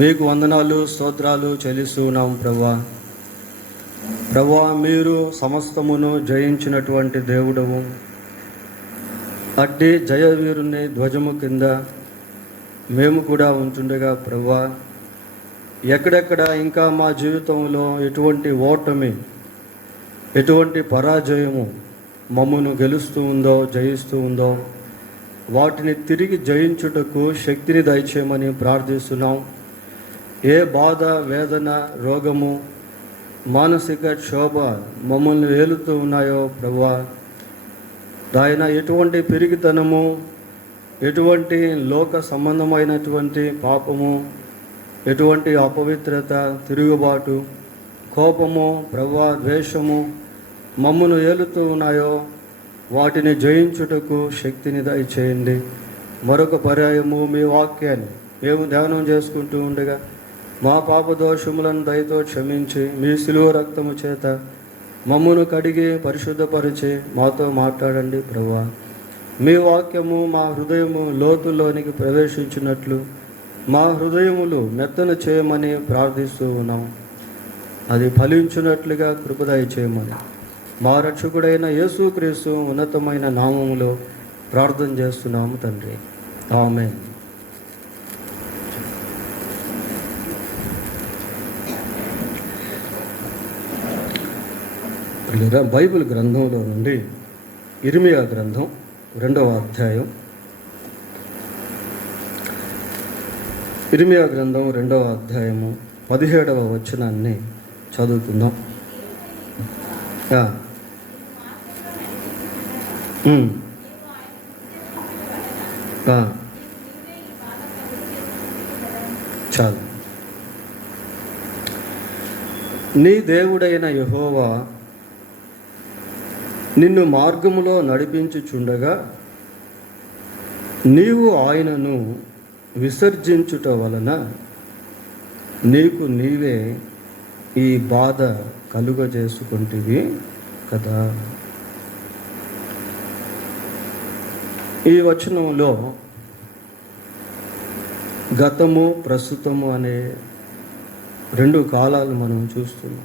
మీకు వందనాలు స్తోత్రాలు చెల్లిస్తున్నాం ప్రభువా. మీరు సమస్తమును జయించినటువంటి దేవుడవు. అట్టి జయవీరుని ధ్వజము కింద మేము కూడా ఉంటుండగా ప్రభువా, ఎక్కడెక్కడ ఇంకా మా జీవితంలో ఎటువంటి ఓటమి, ఎటువంటి పరాజయము మమ్మను గెలుస్తూ ఉందో, జయిస్తూ ఉందో, వాటిని తిరిగి జయించుటకు శక్తిని దయచేయమని ప్రార్థిస్తున్నాం. ఏ బాధ, వేదన, రోగము, మానసిక క్షోభ మమ్మల్ని వేలుతూ ఉన్నాయో ప్రభువా, ఆయన ఎటువంటి పిరిగితనము, ఎటువంటి లోక సంబంధమైనటువంటి పాపము, ఎటువంటి అపవిత్రత, తిరుగుబాటు, కోపము ప్రభువా, ద్వేషము మమ్మను ఏలుతూ ఉన్నాయో వాటిని జయించుటకు శక్తిని దయచేయండి. మరొక పర్యాయము మీ వాక్యాన్ని మేము ధ్యానం చేసుకుంటూ ఉండగా మా పాపదోషములను దయతో క్షమించి మీ శిలువ రక్తము చేత మమ్మను కడిగి పరిశుద్ధపరిచి మాతో మాట్లాడండి ప్రభువా. మీ వాక్యము మా హృదయము లోతుల్లోనికి ప్రవేశించినట్లు మా హృదయములు మెత్తన చేయమని ప్రార్థిస్తూ ఉన్నాం. అది ఫలించినట్లుగా కృపదయ చేయమని మా రక్షకుడైన యేసుక్రీస్తు ఉన్నతమైన నామములో ప్రార్థన చేస్తున్నాము తండ్రి, ఆమేన్. బైబిల్ గ్రంథంలో నుండి ఇర్మియా గ్రంథం 2వ అధ్యాయం. ఇర్మియా గ్రంథం 2వ అధ్యాయము 17వ వచనాన్ని చదువుకుందాం. చాలు. నీ దేవుడైన యెహోవా నిన్ను మార్గములో నడిపించుచుండగా నీవు ఆయనను విసర్జించుట వలన నీకు నీవే ఈ బాధ కలుగజేసుకుంటివి కదా. ఈ వచనంలో గతము, ప్రస్తుతము అనే 2 కాలాలు మనం చూస్తున్నాం.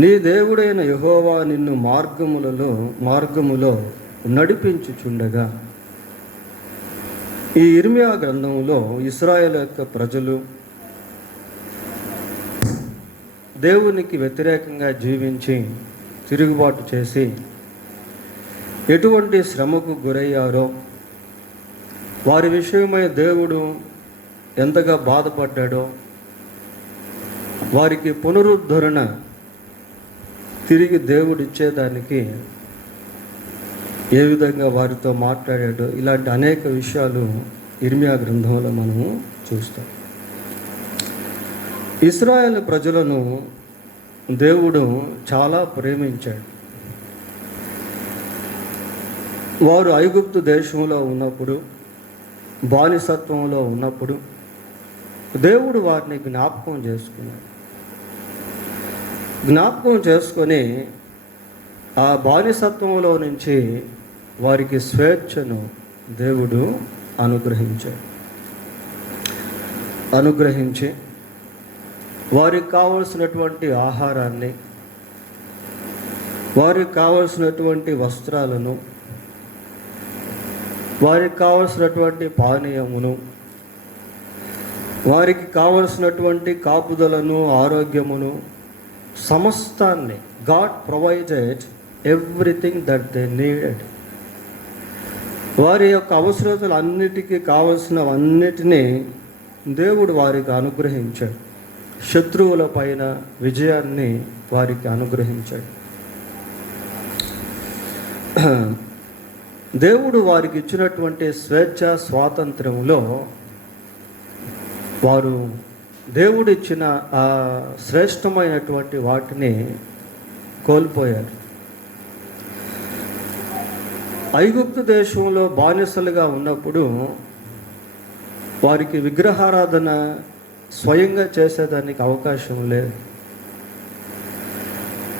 నీ దేవుడైన యెహోవా నిన్ను మార్గములో నడిపించుచుండగా, ఈ ఇర్మియా గ్రంథంలో ఇశ్రాయేలు యొక్క ప్రజలు దేవునికి వ్యతిరేకంగా జీవించి తిరుగుబాటు చేసి ఎటువంటి శ్రమకు గురయ్యారో, వారి విషయమై దేవుడు ఎంతగా బాధపడ్డాడో, వారికి పునరుద్ధరణ తిరిగి దేవుడు ఇచ్చేదానికి ఏ విధంగా వారితో మాట్లాడాడో, ఇలాంటి అనేక విషయాలు ఇర్మియా గ్రంథంలో మనము చూస్తాం. ఇశ్రాయేలు ప్రజలను దేవుడు చాలా ప్రేమించాడు. వారు ఐగుప్తు దేశంలో ఉన్నప్పుడు, బానిసత్వంలో ఉన్నప్పుడు దేవుడు వారిని జ్ఞాపకం చేసుకున్నాడు. జ్ఞాపకం చేసుకొని ఆ బానిసత్వంలో నుంచి వారికి స్వేచ్ఛను దేవుడు అనుగ్రహించి వారికి కావలసినటువంటి ఆహారాన్ని, వారికి కావలసినటువంటి వస్త్రాలను, వారికి కావలసినటువంటి పానీయమును, వారికి కావలసినటువంటి కాపుదలను, ఆరోగ్యమును, సమస్తాన్ని God provided everything that they needed. వారి యొక్క అవసరతలు అన్నిటికీ కావలసినవన్నిటినీ దేవుడు వారికి అనుగ్రహించాడు. శత్రువుల పైన విజయాన్ని వారికి అనుగ్రహించాడు. దేవుడు వారికి ఇచ్చినటువంటి స్వేచ్ఛ, స్వాతంత్రంలో వారు దేవుడిచ్చిన ఆ శ్రేష్టమైనటువంటి వాటిని కోల్పోయారు. ఐగుప్తు దేశంలో బానిసలుగా ఉన్నప్పుడు వారికి విగ్రహారాధన స్వయంగా చేసేదానికి అవకాశం లేదు.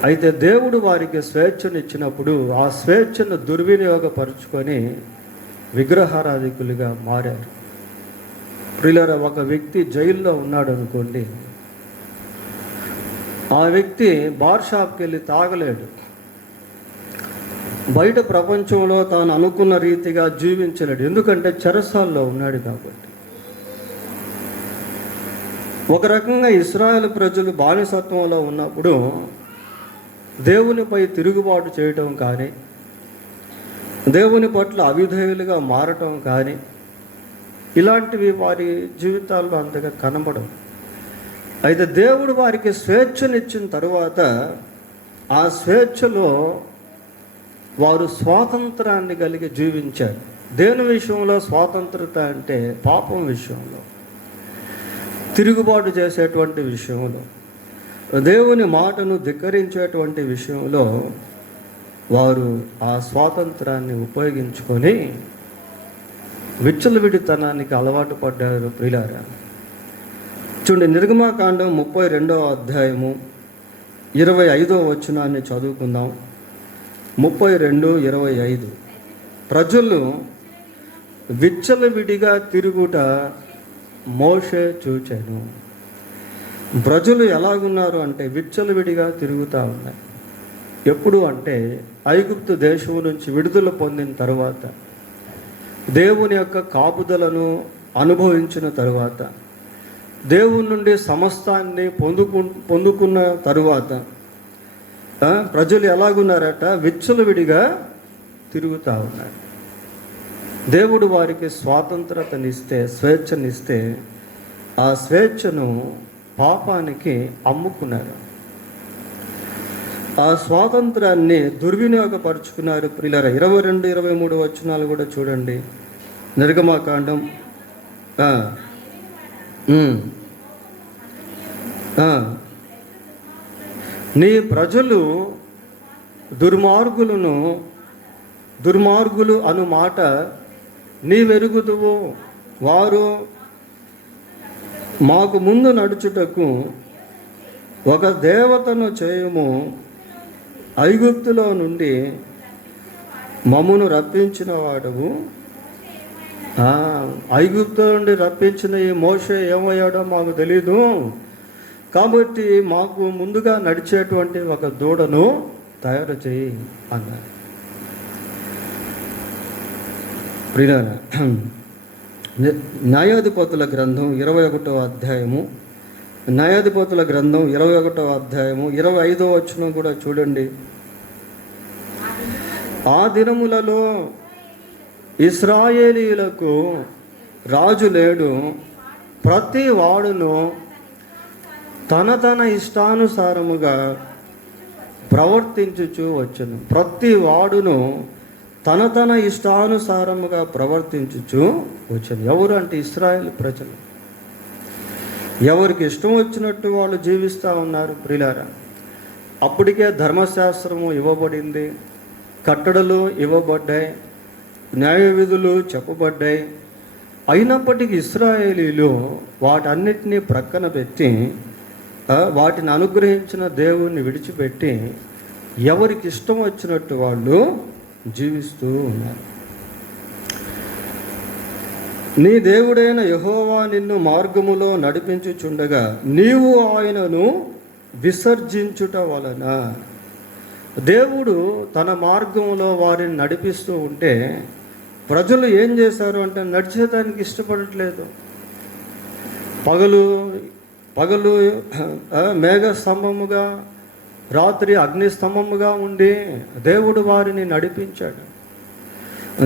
అయితే దేవుడు వారికి స్వేచ్ఛను ఇచ్చినప్పుడు ఆ స్వేచ్ఛను దుర్వినియోగపరుచుకొని విగ్రహారాధికులుగా మారారు. ప్రియులారా, ఒక వ్యక్తి జైల్లో ఉన్నాడు అనుకోండి, ఆ వ్యక్తి బార్ షాప్కి వెళ్ళి తాగలేడు. బయట ప్రపంచంలో తాను అనుకున్న రీతిగా జీవించలేడు, ఎందుకంటే చెరసాల్లో ఉన్నాడు కాబట్టి. ఒక రకంగా ఇశ్రాయేలు ప్రజలు బానిసత్వంలో ఉన్నప్పుడు దేవునిపై తిరుగుబాటు చేయటం కానీ, దేవుని పట్ల అవిధేయులుగా మారటం కానీ, ఇలాంటివి వారి జీవితాల్లో అంతగా కనబడవు. అయితే దేవుడు వారికి స్వేచ్ఛనిచ్చిన తరువాత ఆ స్వేచ్ఛలో వారు స్వాతంత్రాన్ని కలిగి జీవించారు. దేని విషయంలో స్వాతంత్రత అంటే పాపం విషయంలో, తిరుగుబాటు చేసేటువంటి విషయంలో, దేవుని మాటను ధిక్కరించేటువంటి విషయంలో వారు ఆ స్వాతంత్రాన్ని ఉపయోగించుకొని విచ్చలవిడితనానికి అలవాటు పడ్డారు. ప్రియులారా, చూడండి, నిర్గమాకాండం 32వ అధ్యాయము 25వ వచనాన్ని చదువుకుందాం. 32:25. ప్రజలు విచ్చలవిడిగా తిరుగుట మోషే చూచెను. ప్రజలు ఎలాగున్నారు అంటే విచ్చలవిడిగా తిరుగుతూ ఉన్నారు. ఎప్పుడు అంటే ఐగుప్తు దేశం నుంచి విడుదల పొందిన తరువాత, దేవుని యొక్క కాపుదలను అనుభవించిన తరువాత, దేవుని నుండి సమస్తాన్ని పొందుకున్న తరువాత ప్రజలు ఎలాగున్నారట? విచ్చలవిడిగా తిరుగుతూ ఉన్నారు. దేవుడు వారికి స్వాతంత్రతనిస్తే, స్వేచ్ఛనిస్తే, ఆ స్వేచ్ఛను పాపానికి అమ్ముకున్నారు. ఆ స్వాతంత్రాన్ని దుర్వినియోగపరుచుకున్నారు. ప్రియులారా, 22-23 వచనాలు కూడా చూడండి. నిర్గమాకాండం నీ ప్రజలు దుర్మార్గులు అను మాట నీవెరుగుదువు. వారు మాకు ముందు నడుచుటకు ఒక దేవతను చేయము, ఐగుప్తులో నుండి మమ్మును రప్పించిన వాడవు. ఐగుప్తులో నుండి రప్పించిన ఈ మోషే ఏమయ్యాడో మాకు తెలీదు, కాబట్టి మాకు ముందుగా నడిచేటువంటి ఒక దూడను తయారు చేయి అన్నారు. ప్రియులారా, న్యాయాధిపతుల గ్రంథం 21వ అధ్యాయము, న్యాయాధిపతుల గ్రంథం 21వ అధ్యాయము 25వ వచనం కూడా చూడండి. ఆ దినములలో ఇశ్రాయేలీయులకు రాజు లేడు, ప్రతి వాడును తన ఇష్టానుసారముగా ప్రవర్తించుచు వచ్చును. ప్రతి వాడును తన ఇష్టానుసారముగా ప్రవర్తించుచు వచ్చును. ఎవరు అంటే ఇశ్రాయేలు ప్రజలు. ఎవరికి ఇష్టం వచ్చినట్టు వాళ్ళు జీవిస్తూ ఉన్నారు. ప్రియులారా, అప్పటికే ధర్మశాస్త్రము ఇవ్వబడింది, కట్టడలు ఇవ్వబడ్డాయి, న్యాయ విధులు చెప్పబడ్డాయి. అయినప్పటికీ ఇశ్రాయేలీలు వాటన్నిటినీ ప్రక్కన పెట్టి, వాటిని అనుగ్రహించిన దేవుణ్ణి విడిచిపెట్టి ఎవరికి ఇష్టం వచ్చినట్టు వాళ్ళు జీవిస్తూ ఉన్నారు. నీ దేవుడైన యెహోవా నిన్ను మార్గములో నడిపించుచుండగా నీవు ఆయనను విసర్జించుట వలన, దేవుడు తన మార్గంలో వారిని నడిపిస్తూ ఉంటే ప్రజలు ఏం చేశారు అంటే నడిచేదానికి ఇష్టపడట్లేదు. పగలు మేఘ స్తంభముగా, రాత్రి అగ్ని స్తంభముగా ఉండి దేవుడు వారిని నడిపించాడు.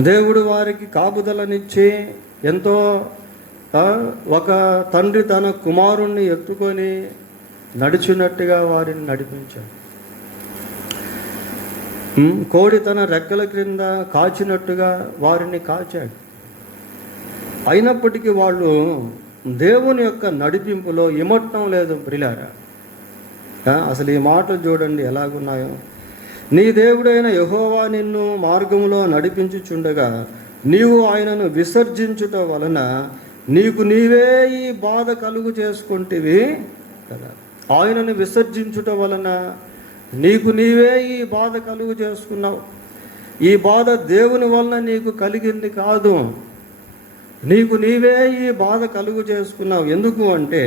దేవుడు వారికి కాపుదలనిచ్చి ఎంతో, ఒక తండ్రి తన కుమారుణ్ణి ఎత్తుకొని నడిచినట్టుగా వారిని నడిపించాడు. కోడి తన రెక్కల క్రింద కాచినట్టుగా వారిని కాచాడు. అయినప్పటికీ వాళ్ళు దేవుని యొక్క నడిపింపులో ఇమట్టం లేదు. ప్రియులారా, అసలు ఈ మాటలు చూడండి ఎలాగున్నాయో. నీ దేవుడైన యెహోవా నిన్ను మార్గములో నడిపించుచుండగా నీవు ఆయనను విసర్జించుట వలన నీకు నీవే ఈ బాధ కలుగు చేసుకుంటేవి కదా. ఆయనను విసర్జించుట వలన నీకు నీవే ఈ బాధ కలుగు చేసుకున్నావు. ఈ బాధ దేవుని వలన నీకు కలిగింది కాదు. నీకు నీవే ఈ బాధ కలుగు చేసుకున్నావు. ఎందుకు అంటే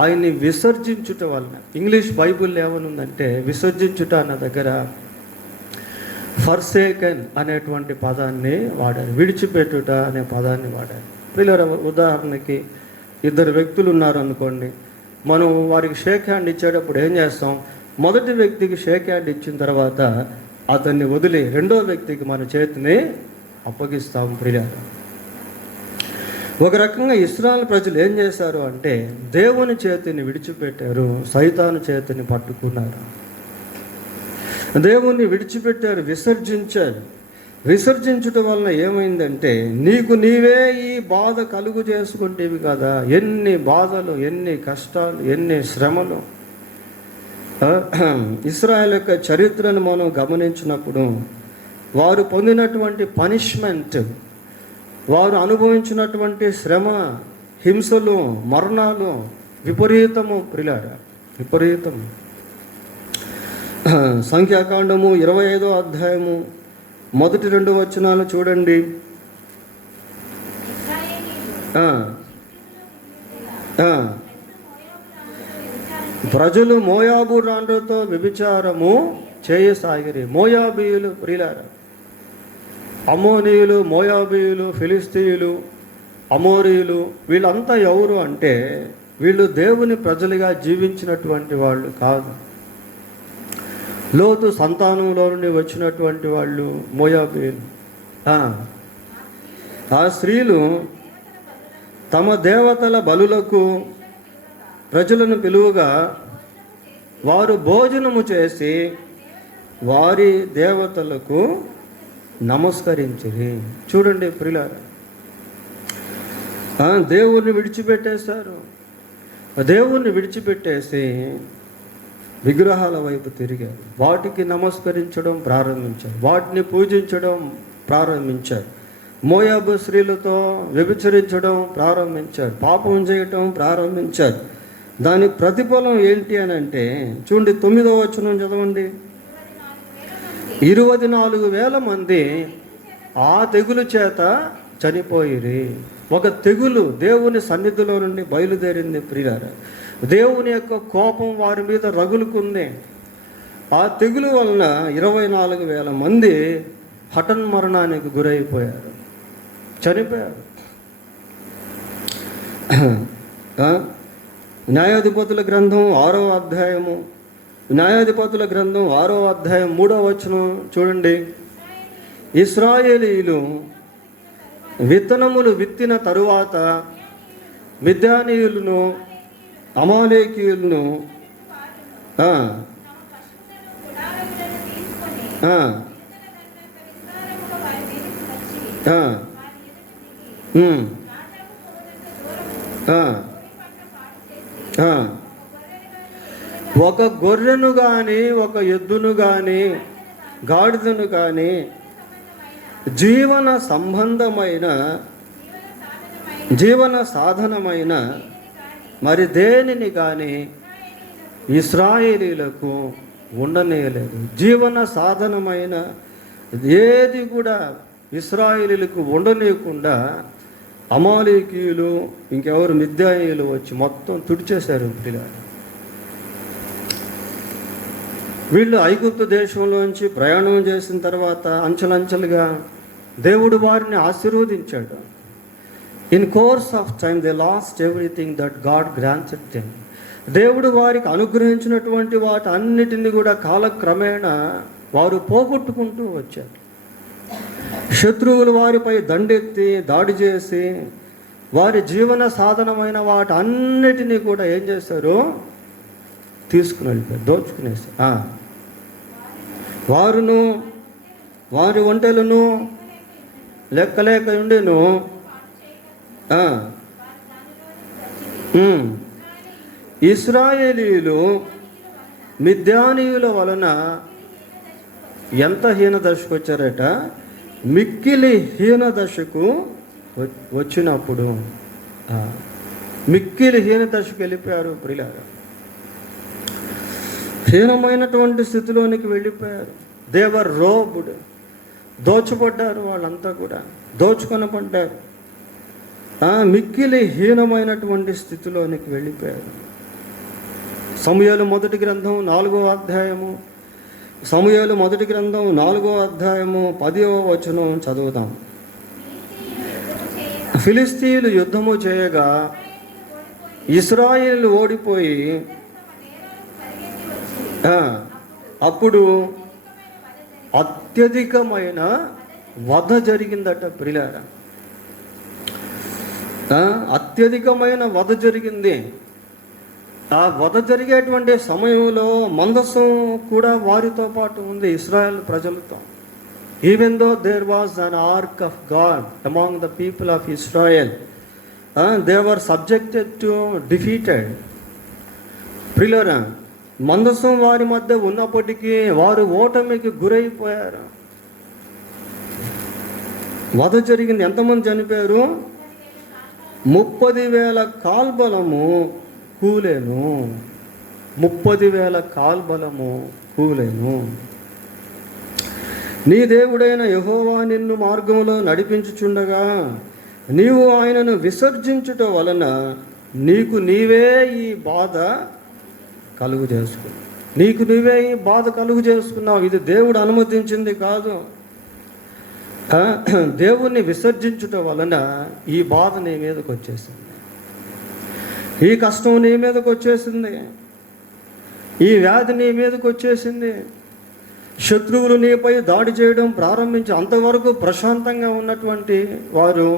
ఆయన్ని విసర్జించుట వలన. ఇంగ్లీష్ బైబుల్ ఏమనుందంటే విసర్జించుట అన్న దగ్గర ఫర్సేకన్ అనేటువంటి పదాన్ని వాడారు, విడిచిపెట్టుట అనే పదాన్ని వాడారు. పిల్లల ఉదాహరణకి ఇద్దరు వ్యక్తులు ఉన్నారు అనుకోండి, మనం వారికి షేక్ హ్యాండ్ ఇచ్చేటప్పుడు ఏం చేస్తాం? మొదటి వ్యక్తికి షేక్ హ్యాండ్ ఇచ్చిన తర్వాత అతన్ని వదిలి రెండో వ్యక్తికి మన చేతిని అప్పగిస్తాం. ప్రియులారా, ఒక రకంగా ఇశ్రాయేలు ప్రజలు ఏం చేశారు అంటే దేవుని చేతిని విడిచిపెట్టారు, సైతాను చేతిని పట్టుకున్నారు. దేవుణ్ణి విడిచిపెట్టారు, విసర్జించారు. విసర్జించడం వలన ఏమైందంటే నీకు నీవే ఈ బాధ కలుగు చేసుకుంటేవి కదా. ఎన్ని బాధలు, ఎన్ని కష్టాలు, ఎన్ని శ్రమలు. ఇశ్రాయేలు యొక్క చరిత్రను మనం గమనించినప్పుడు వారు పొందినటువంటి పనిష్మెంట్, వారు అనుభవించినటువంటి శ్రమ, హింసలు, మరణాలు విపరీతము. ప్రియులారా, విపరీతము. సంఖ్యాకాండము 25వ అధ్యాయము మొదటి 2 వచనాలు చూడండి. ప్రజలు మోయాబు రాండ్రతో వ్యభిచారము చేయసాగిరి. మోయాబీయులు, ప్రియులారా, అమ్మోనీయులు, మోయాబీయులు, ఫిలిస్తీయులు, అమోరీయులు, వీళ్ళంతా ఎవరు అంటే వీళ్ళు దేవుని ప్రజలుగా జీవించినటువంటి వాళ్ళు కాదు. లోతు సంతానంలో నుండి వచ్చినటువంటి వాళ్ళు మోయాబీయులు. ఆ స్త్రీలు తమ దేవతల బలులకు ప్రజలను పిలువగా వారు భోజనము చేసి వారి దేవతలకు నమస్కరించిరి. చూడండి ప్రియులారా, దేవుణ్ణి విడిచిపెట్టేశారు. దేవుణ్ణి విడిచిపెట్టేసి విగ్రహాల వైపు తిరిగారు. వాటికి నమస్కరించడం ప్రారంభించారు, వాటిని పూజించడం ప్రారంభించారు. మోయాబు స్త్రీలతో వ్యభిచరించడం ప్రారంభించారు, పాపం చేయటం ప్రారంభించారు. దాని ప్రతిఫలం ఏంటి అని అంటే చూడండి, 9వ వచనం చదవండి. 24,000 మంది ఆ తెగులు చేత చనిపోయిరి. ఒక తెగులు దేవుని సన్నిధిలో నుండి బయలుదేరింది. ప్రియులారా, దేవుని యొక్క కోపం వారి మీద రగులుకుంది. ఆ తెగులు వలన 24,000 మంది హఠన్మరణానికి గురైపోయారు, చనిపోయారు. న్యాయాధిపతుల గ్రంథం 6వ అధ్యాయము, న్యాయాధిపతుల గ్రంథం 6వ అధ్యాయం 3వ వచనం చూడండి. ఇశ్రాయేలీయులు విత్తనములు విత్తిన తరువాత మిద్యానీయులను, అమాలేకీయులను ఒక గొర్రెను కానీ, ఒక ఎద్దును కానీ, గాడిదను కానీ, జీవన సాధనమైన మరి దేనిని కానీ ఇశ్రాయేలీలకు ఉండనేయలేదు. జీవన సాధనమైన ఏది కూడా ఇశ్రాయేలీలకు ఉండనీయకుండా అమాలేకీయులు, ఇంకెవరు మిద్యానీయులు వచ్చి మొత్తం తుడిచేశారు. వీళ్ళు ఐగుప్తు దేశంలోంచి ప్రయాణం చేసిన తర్వాత అంచెలంచెలుగా దేవుడు వారిని ఆశీర్వదించాడు. In course of time they lost everything that God granted them. దేవుడు వారికి అనుగ్రహించినటువంటి వాటి అన్నిటిని కూడా కాలక్రమేణా వారు పోగొట్టుకుంటూ వచ్చారు. శత్రువులు వారిపై దండెత్తి దాడి చేసి వారి జీవన సాధనమైన వాటి అన్నిటినీ కూడా ఏం చేశారు? తీసుకుని వెళ్ళిపోయారు, దోచుకునేసారు. వారును వారి ఒంటెలను లెక్కలేక ఉండేను. ఇశ్రాయేలీయులు మిద్యానీయుల వలన ఎంత హీన దశకు వచ్చారట? మిక్కిలి హీన దశకు వచ్చినప్పుడు మిక్కిలి హీన దశకు వెళ్ళిపోయారు. ప్రియులారా, హీనమైనటువంటి స్థితిలోనికి వెళ్ళిపోయారు. దేవర్ రోబుడ్, దోచబడ్డారు. వాళ్ళంతా కూడా దోచుకొనబడ్డారు. మిక్కిలి హీనమైనటువంటి స్థితిలోనికి వెళ్ళిపోయారు. సమూయేలు మొదటి గ్రంథం 4వ అధ్యాయము, సమూయేలు మొదటి గ్రంథం 4వ అధ్యాయము 10వ వచనం చదువుదాం. ఫిలిస్తీయులు యుద్ధము చేయగా ఇశ్రాయేలు ఓడిపోయి అప్పుడు అత్యధికమైన వధ జరిగిందట ప్రియులారా. అత్యధికమైన వధ జరిగింది. ఆ వధ జరిగేటువంటి సమయంలో మందసం కూడా వారితో పాటు ఉంది, ఇశ్రాయేల్ ప్రజలతో. Even though there was an ark of God among the people of Israel, they were subjected to defeated. ప్రియులారా, మందసం వారి మధ్య ఉన్నప్పటికీ వారు ఓటమికి గురైపోయారు. వధ జరిగింది. ఎంతమంది చనిపోయారు? 30,000 కాల్బలము కూలేను. 30,000 కాల్బలము కూలేను. నీ దేవుడైన యెహోవా నిన్ను మార్గంలో నడిపించుచుండగా నీవు ఆయనను విసర్జించుట వలన నీకు నీవే ఈ బాధ కలుగు చేసుకున్నావు. నీకు నీవే ఈ బాధ కలుగు చేసుకున్నావు. ఇది దేవుడు అనుమతించింది కాదు. దేవుణ్ణి విసర్జించుట వలన ఈ బాధ నీ మీదకి వచ్చేసింది, ఈ కష్టం నీ మీదకి వచ్చేసింది, ఈ వ్యాధి నీ మీదకి వచ్చేసింది. శత్రువులు నీపై దాడి చేయడం ప్రారంభించి అంతవరకు ప్రశాంతంగా ఉన్నటువంటి వారు,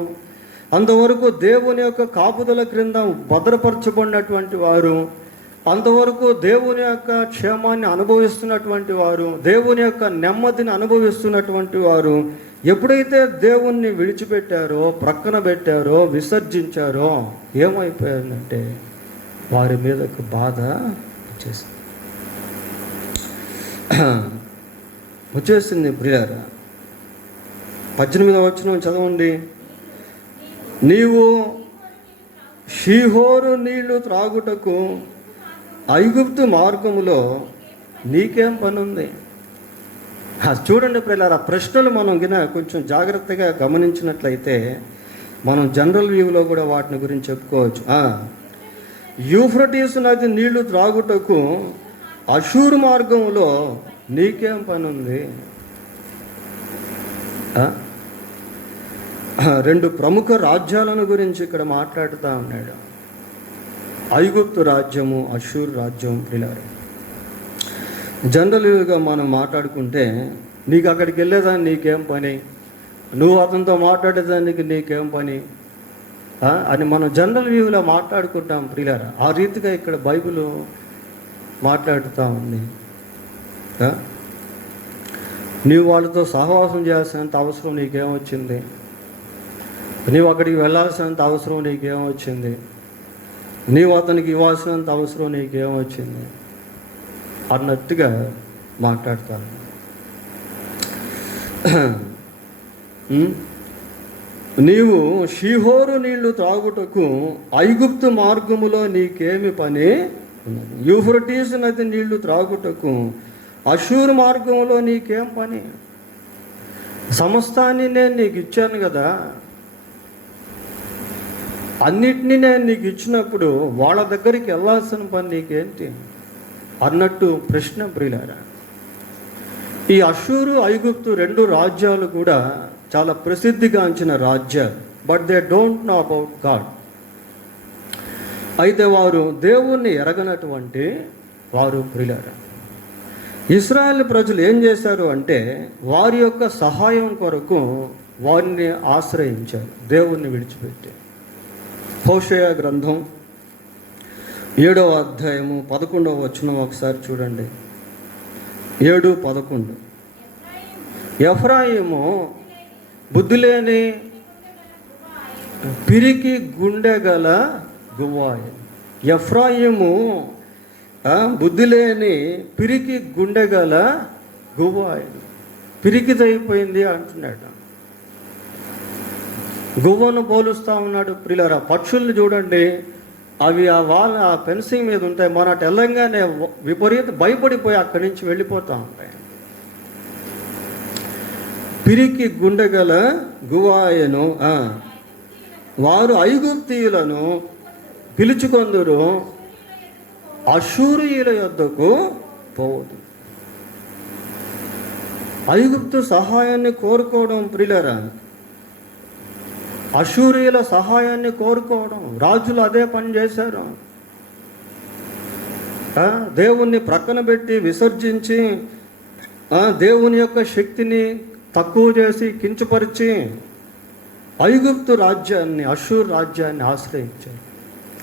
అంతవరకు దేవుని యొక్క కాపుదల క్రింద భద్రపరచబడినటువంటి వారు, అంతవరకు దేవుని యొక్క క్షేమాన్ని అనుభవిస్తున్నటువంటి వారు, దేవుని యొక్క నెమ్మదిని అనుభవిస్తున్నటువంటి వారు ఎప్పుడైతే దేవుణ్ణి విడిచిపెట్టారో, ప్రక్కన పెట్టారో, విసర్జించారో ఏమైపోయారంటే వారి మీదకు బాధ వచ్చేసింది ప్రియారా. 18వ వచనం చదవండి. నీవు షీహోరు నీళ్లు త్రాగుటకు ఐగుప్తు మార్గములో నీకేం పనుంది? చూడండి ప్రియులారా, ప్రశ్నలు మనం కొంచెం జాగ్రత్తగా గమనించినట్లయితే మనం జనరల్ వ్యూలో కూడా వాటిని గురించి చెప్పుకోవచ్చు. యూఫ్రటీస్ నది నీళ్లు త్రాగుటకు అషూరు మార్గంలో నీకేం పనుంది? 2 ప్రముఖ రాజ్యాలను గురించి ఇక్కడ మాట్లాడుతూ ఉన్నాడు. ఐగుప్తు రాజ్యము, అషూరు రాజ్యం. ప్రియులారా, జనరల్గా మనం మాట్లాడుకుంటే నీకు అక్కడికి వెళ్ళేదాన్ని నీకేం పని, నువ్వు అతనితో మాట్లాడేదానికి నీకేం పని అని మనం జనరల్ వ్యూలో మాట్లాడుకుంటాం ప్రియులారా. ఆ రీతిగా ఇక్కడ బైబిల్ మాట్లాడుతూ ఉంది. నీవు వాళ్ళతో సహవాసం చేయాల్సినంత అవసరం నీకేమొచ్చింది? నీవు అక్కడికి వెళ్ళాల్సినంత అవసరం నీకేమొచ్చింది? నీవు అతనికి ఇవ్వాల్సినంత అవసరం నీకేమొచ్చింది అన్నట్టుగా మాట్లాడతాను. నీవు షీహోరు నీళ్లు త్రాగుటకు ఐగుప్తు మార్గములో నీకేమి పని? యూఫ్రటీస్ నది నీళ్లు త్రాగుటకు అషూరు మార్గంలో నీకేం పని? సమస్తాన్ని నేను నీకు ఇచ్చాను కదా, అన్నిటినీ నేను నీకు ఇచ్చినప్పుడు వాళ్ళ దగ్గరికి వెళ్ళాల్సిన పని నీకేంటి అన్నట్టు ప్రశ్న ప్రియులారా. ఈ అషూరు, ఐగుప్తు 2 రాజ్యాలు కూడా చాలా ప్రసిద్ధిగాంచిన రాజ్యాలు. But they don't know about God. అయితే వారు దేవుణ్ణి ఎరగనటువంటి వారు ప్రియులారా. ఇశ్రాయేలు ప్రజలు ఏం చేశారు అంటే వారి యొక్క సహాయం కొరకు వారిని ఆశ్రయించారు, దేవుణ్ణి విడిచిపెట్టి. హోషేయ గ్రంథం 7వ అధ్యాయము 11వ వచనం ఒకసారి చూడండి. 7:11. ఎఫ్రాయిము బుద్ధిలేని పిరికి గుండె గల గువ్వాయి. ఎఫ్రాయిము బుద్ధిలేని పిరికి గుండె గల గువ్వాయి. పిరికిదైపోయింది అంటున్నాడు. గువ్వను పోలుస్తూ ఉన్నాడు ప్రియులారా. పక్షుల్ని చూడండి, అవి ఆ ఫెన్సింగ్ మీద ఉంటాయి. మన తెలంగాణ విపరీత భయపడిపోయి అక్కడి నుంచి వెళ్ళిపోతూ ఉంటాయి. పిరికి గుండెగల గువాయను వారు ఐగుప్తీయులను పిలుచుకొందురు, అష్షూరీయుల యొద్దకు పోవదు. ఐగుప్తు సహాయాన్ని కోరుకోవడం ప్రియులారా, అష్షూరీయుల సహాయాన్ని కోరుకోవడం, రాజులు అదే పని చేశారు. దేవుణ్ణి ప్రక్కన పెట్టి విసర్జించి దేవుని యొక్క శక్తిని తక్కువ చేసి కించపరిచి ఐగుప్తు రాజ్యాన్ని, అష్షూరు రాజ్యాన్ని ఆశ్రయించారు.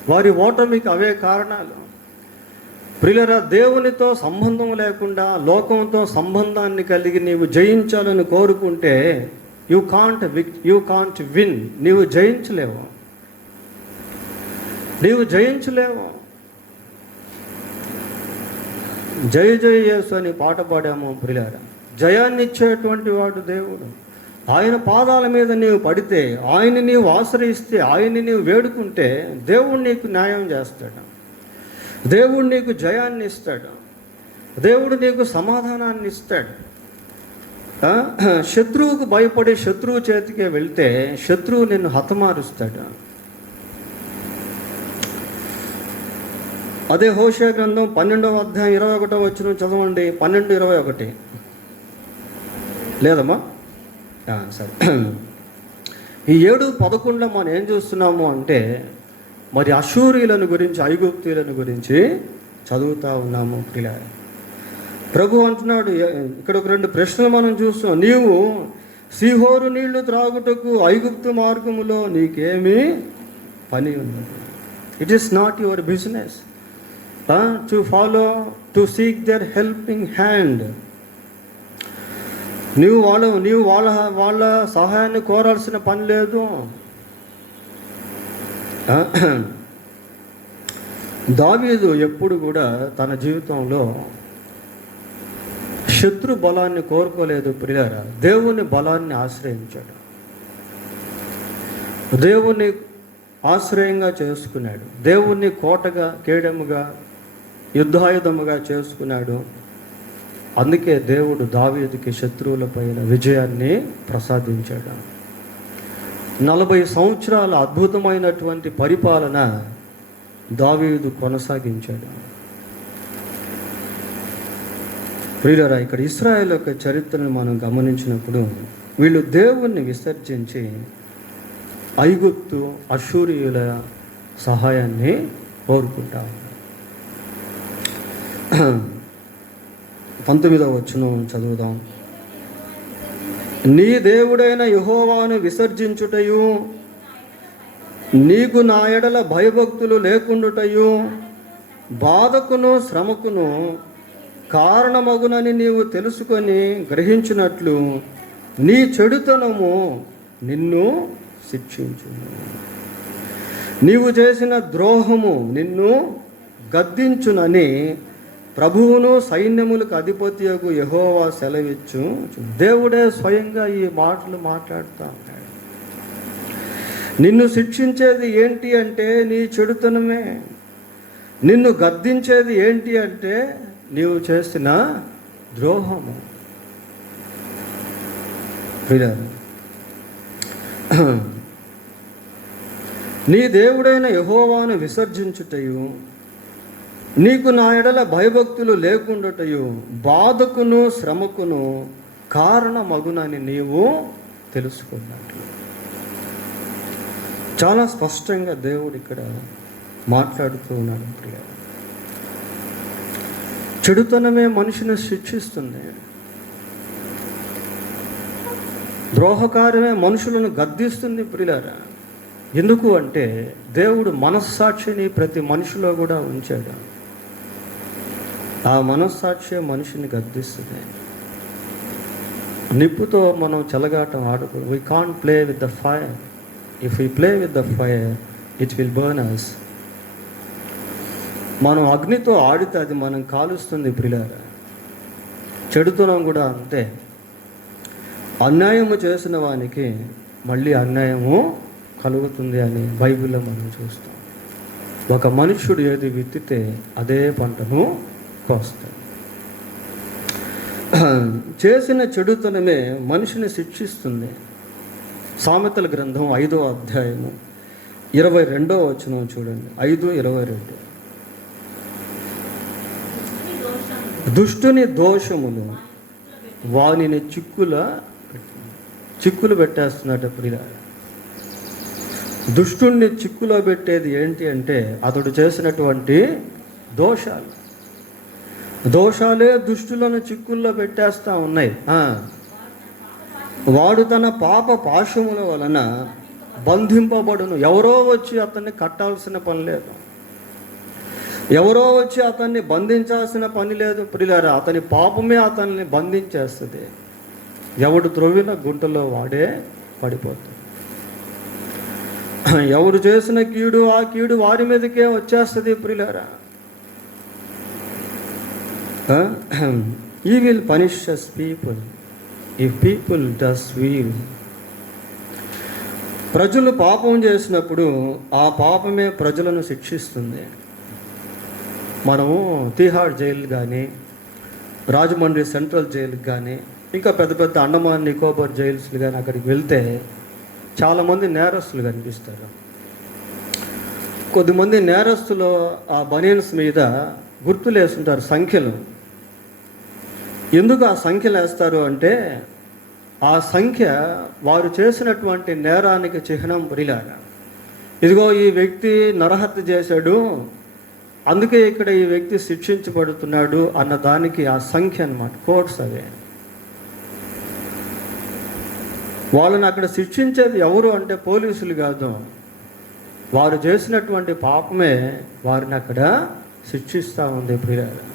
వారి ఓటమికి అవే కారణాలు. ప్రియులారా, దేవునితో సంబంధం లేకుండా లోకంతో సంబంధాన్ని కలిగి నీవు జయించాలని కోరుకుంటే యూ కాంట్ విన్. నీవు జయించలేవు. జయ జయ యేసు అని పాట పాడాము ప్రియులారా. జయాన్ని ఇచ్చేటువంటి వాడు దేవుడు. ఆయన పాదాల మీద నీవు పడితే, ఆయన్ని నీవు ఆశ్రయిస్తే, ఆయన్ని నీవు వేడుకుంటే దేవుడు నీకు న్యాయం చేస్తాడు. దేవుడు నీకు జయాన్ని ఇస్తాడు. దేవుడు నీకు సమాధానాన్ని ఇస్తాడు. శత్రువుకు భయపడి శత్రువు చేతికే వెళ్తే శత్రువు నిన్ను హతమారుస్తాడు. అదే హోషేయ గ్రంథం 12వ అధ్యాయం 21వ వచనం చదవండి. 12:21 లేదమ్మా? సరే. ఈ 7:11 మనం ఏం చూస్తున్నాము అంటే, మరి అష్షూరీయులను గురించి, ఐగుప్తీయులను గురించి చదువుతూ ఉన్నాము ప్రియులారా. ప్రభు అంటున్నాడు, ఇక్కడ ఒక 2 ప్రశ్నలు మనం చూస్తున్నాం. నీవు సీహోరు నీళ్లు త్రాగుటకు ఐగుప్తు మార్గములో నీకేమీ పని ఉన్నది. It is not your business to follow, to seek their helping hand. నీవు వాళ్ళ సహాయాన్ని కోరాల్సిన పని లేదు. దావీదు ఎప్పుడు కూడా తన జీవితంలో శత్రు బలాన్ని కోరుకోలేదు ప్రియులారా. దేవుని బలాన్ని ఆశ్రయించాడు. దేవుని ఆశ్రయంగా చేసుకున్నాడు. దేవుణ్ణి కోటగా, కేడముగా, యుద్ధాయుధముగా చేసుకున్నాడు. అందుకే దేవుడు దావీదుకి శత్రువుల పైన విజయాన్ని ప్రసాదించాడు. 40 సంవత్సరాల అద్భుతమైనటువంటి పరిపాలన దావీదు కొనసాగించాడు. ప్రియులారా, ఇక్కడ ఇశ్రాయేలు యొక్క చరిత్రను మనం గమనించినప్పుడు వీళ్ళు దేవుణ్ణి విసర్జించి ఐగుప్తు, అష్షూరీయుల సహాయాన్ని కోరుకుంటారు. 19వ వచనం చదువుదాం. నీ దేవుడైన యెహోవాను విసర్జించుటయు, నీకు నా ఎడల భయభక్తులు లేకుండుటయు, బాధకును శ్రమకును కారణమగునని నీవు తెలుసుకొని గ్రహించినట్లు నీ చెడుతనము నిన్ను శిక్షించును. నీవు చేసిన ద్రోహము నిన్ను గద్దించునని ప్రభువును సైన్యములకు అధిపతియగు యెహోవా సెలవిచ్చు. దేవుడే స్వయంగా ఈ మాటలు మాట్లాడుతూ ఉంటాడు. నిన్ను శిక్షించేది ఏంటి అంటే నీ చెడుతనమే. నిన్ను గద్దించేది ఏంటి అంటే నీవు చేసిన ద్రోహము. నీ దేవుడైన యెహోవాను విసర్జించుటయు, నీకు నా ఎడల భయభక్తులు లేకుండాటయు, బాధకును శ్రమకును కారణమగునని నీవు తెలుసుకున్నట్లు. చాలా స్పష్టంగా దేవుడు ఇక్కడ మాట్లాడుతూ ఉన్నాడు. ప్రియ, చెడుతనమే మనిషిని శిక్షిస్తుంది. ద్రోహకార్యమే మనుషులను గద్దిస్తుంది. ప్రియులారా, ఎందుకు అంటే దేవుడు మనస్సాక్షిని ప్రతి మనిషిలో కూడా ఉంచాడు. ఆ మనస్సాక్షి మనిషిని గద్దిస్తుంది. నిప్పుతో మనం చెలగాటం ఆడకూడదు. We can't play with the fire. If we play with the fire it will burn us. మనం అగ్నితో ఆడితే అది మనం కాలుస్తుంది. ప్రియులారా, చెడుతనం కూడా అంతే. అన్యాయము చేసిన వానికి మళ్ళీ అన్యాయము కలుగుతుంది అని బైబిల్లో మనం చూస్తాం. ఒక మనుష్యుడు ఏది విత్తితే అదే పంటను కోస్తాడు. చేసిన చెడుతనమే మనిషిని శిక్షిస్తుంది. సామెతల గ్రంథం 5వ అధ్యాయము 22వ వచనం చూడండి, 5:22. దుష్టుని దోషములు వానిని చిక్కులు పెట్టేస్తున్నట్టు ప్రియులారా. దుష్టుణ్ణి చిక్కులో పెట్టేది ఏంటి అంటే అతడు చేసినటువంటి దోషాలే దుష్టులను చిక్కుల్లో పెట్టేస్తూ ఉన్నాయి. వాడు తన పాప పాశముల వలన బంధింపబడును. ఎవరో వచ్చి అతన్ని కట్టాల్సిన పని లేదు, ఎవరో వచ్చి అతన్ని బంధించాల్సిన పని లేదు ప్రియులారా. అతని పాపమే అతన్ని బంధించేస్తుంది. ఎవడు త్రొవ్విన గుంటలో వాడే పడిపోతుంది. ఎవరు చేసిన కీడు ఆ కీడు వారి మీదకే వచ్చేస్తుంది ప్రియులారా. He will punish us people if people does evil. ప్రజలు పాపం చేసినప్పుడు ఆ పాపమే ప్రజలను శిక్షిస్తుంది. మనము తిహార్ జైలు కానీ, రాజమండ్రి సెంట్రల్ జైలుకి కానీ, ఇంకా పెద్ద పెద్ద అండమాన్ నికోబార్ జైల్స్లు కానీ అక్కడికి వెళ్తే చాలామంది నేరస్తులు కనిపిస్తారు. కొద్దిమంది నేరస్తులు ఆ బనియన్స్ మీద గుర్తులు వేస్తుంటారు, సంఖ్యలు. ఎందుకు ఆ సంఖ్యలు వేస్తారు అంటే ఆ సంఖ్య వారు చేసినటువంటి నేరానికి చిహ్నం ప్రియులారా. ఇదిగో ఈ వ్యక్తి నరహత్య చేశాడు, అందుకే ఇక్కడ ఈ వ్యక్తి శిక్షించబడుతున్నాడు అన్న దానికి ఆ సంఖ్య అన్నమాట, కోడ్స్ అవే. వాళ్ళని అక్కడ శిక్షించేది ఎవరు అంటే పోలీసులు కాదు, వారు చేసినటువంటి పాపమే వారిని అక్కడ శిక్షిస్తూ ఉంది ప్రియులారా.